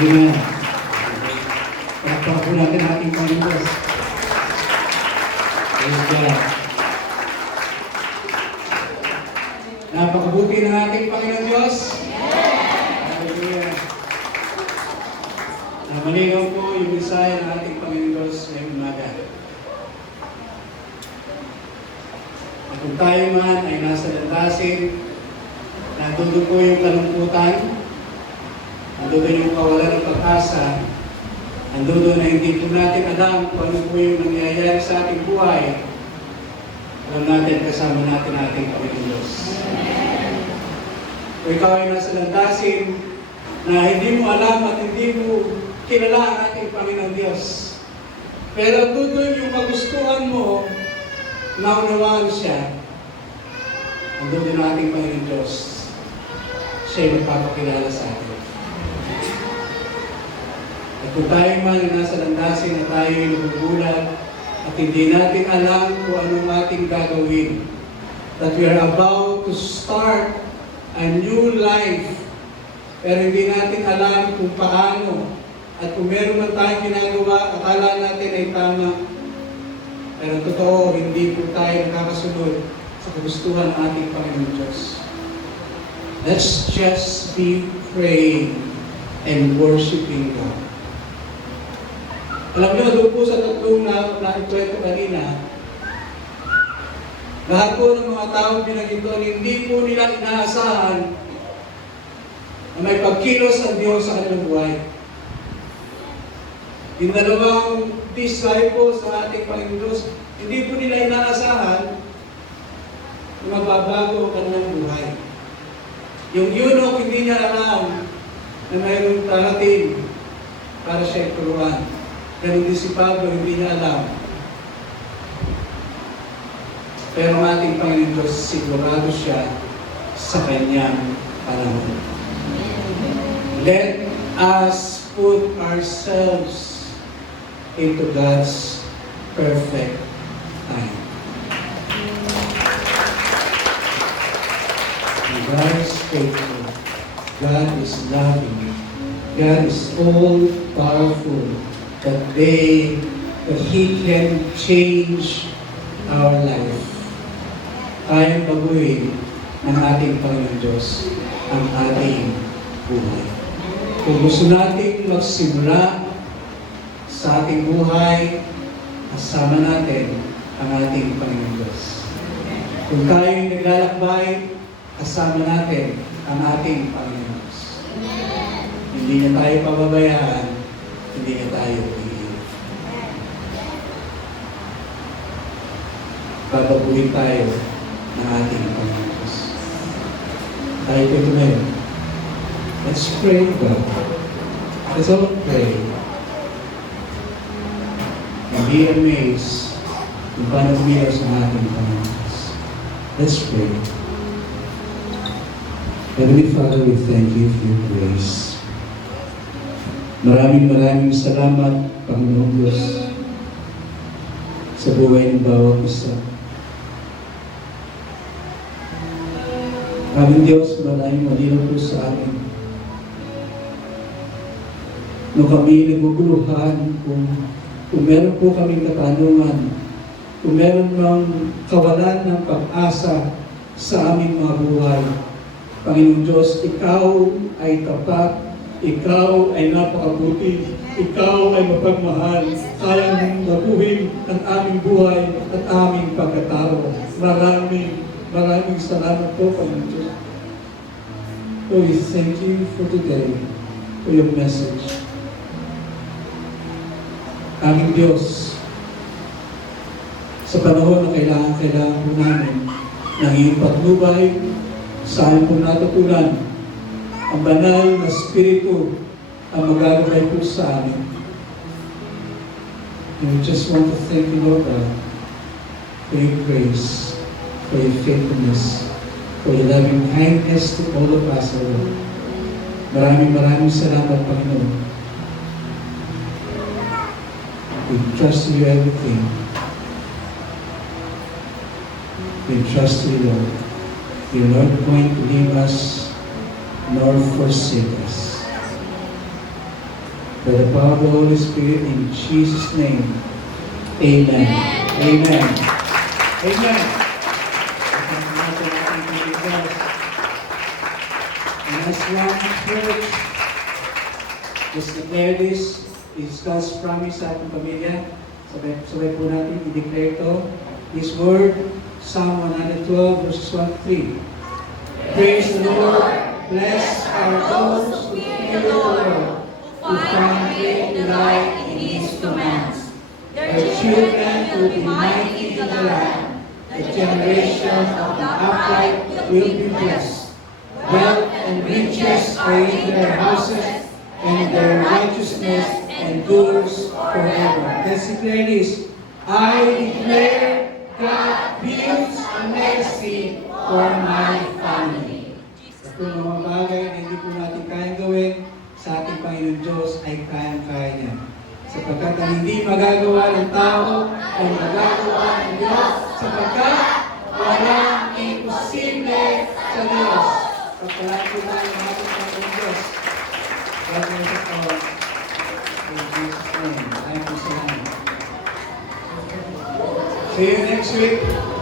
Amen. Palakpakan po natin ang ating Panginoon Diyos. Praise God. Napakabuti ng ating Panginoon Diyos. Hallelujah. Malinaw po yung mensahe ng ating Panginoon Diyos ngayong umaga. At kung tayo man ay nasa landasin, nandoon po yung kalungkutan, nandoon yung kawalan ng pag-asa, nandoon na hindi po natin alam kung ano po yung nangyayari sa ating buhay, alam natin kasama natin ating Panginoon Diyos. Kung ikaw ay nasa landasin na hindi mo alam at hindi mo kilala ang ating Panginoon Diyos, pero doon yung magustuhan mo, maunawaan siya, nandoon ang ating Panginoon Diyos, siya'y magpapakilala sa atin. At kung tayo man ay nasa landasin na tayo ay nagugulat at hindi natin alam kung anong ating gagawin, that we are about to start a new life, pero hindi natin alam kung paano, at kung meron man tayong ginagawa, akala natin ay tama, pero totoo, hindi po tayo nakakasunod sa kagustuhan ng ating Panginoon Diyos. Let's just be praying and worshiping God. Alam niyo, doon po sa tatlong na-kwento kanina, lahat po ng mga tao binanggit doon, hindi po nila inaasahan na may pagkilos ang Diyos sa kanilang buhay. Yung dalawang disciples sa ating Panginoon Diyos, hindi po nila inaasahan na magbabago ang kanilang buhay. Yung eunuch, hindi niya alam na mayroong darating para siya turuan. Pero hindi si Pablo, hindi niya alam. Pero ang ating Panginoon Diyos, sigurado siya sa kanyang panahon. Let us put ourselves into God's perfect time. God is faithful. God is loving. God is all-powerful. That He can change our life. Kayang baguhin ng ating Panginoon Diyos ang ating buhay. Kung gusto natin magsimula sa ating buhay, kasama natin ang ating Panginoon Diyos. Kung tayo'y naglalakbay, kasama natin ang ating Panginoon Diyos. Hindi niya tayo pababayaan, hindi niya tayo iiwan. Babaguhin tayo ng ating Panginoon Diyos. Tayo po ito ngayon. Let's pray, God. Let's all pray. And be amazed kung paano umiwas ang ating Panginoon Diyos. Let's pray. Heavenly Father, we thank you for your grace. Maraming salamat, Panginoon Diyos, sa buhay ng bawat isa. Aming Diyos, maraming malinaw po sa amin. Nung kami naguguluhan, kung meron po kaming katanungan, kung meron mang kawalan ng pag-asa sa aming mga buhay, Panginoon Diyos, Ikaw ay tapat, Ikaw ay napakabuti, Ikaw ay mapagmahal, kayang mabuhin ang aming buhay at aming pagkatao. Maraming salamat po, Panginoon Diyos. Lord, we thank you for today, for your message. Aming Diyos, sa panahon na kailangan po namin ng iyong patnubay, sa aming pong natutunan, ang banal na Espiritu ang magagabay po sa amin. And we just want to thank you, Lord God, for your grace, for your faithfulness, for your loving kindness to all of us, O Lord. Maraming salamat, Panginoon. We trust you everything. We trust you, Lord. You're not going to leave us nor forsake us. by the power of the Holy Spirit, in Jesus' name. Amen. Amen. Amen. And as one church, let's declare this. It's God's promise sa ating pamilya. Sabay po natin i-declare ito. This word, Psalm 112, verses 1 to 3. Praise the Lord. Blessed are those who fear the Lord, who find great delight in His commands. Their children will be mighty in the land. The generation of the upright will be blessed. Wealth and riches are in their houses, and their righteousness endures forever. Let's declare this. I declare God builds a legacy for my family. Ito mga bagay na hindi po natin kayang gawin sa ating Panginoon Diyos ay kayang-kaya niya. Sapagkat ang hindi magagawa ng tao ay magagawa ng Diyos, sapagkat walang imposible sa Diyos. Pagpalaan po tayo ng ating Panginoon Diyos. God bless us all. In Jesus' name. Thank you so much. See you next week.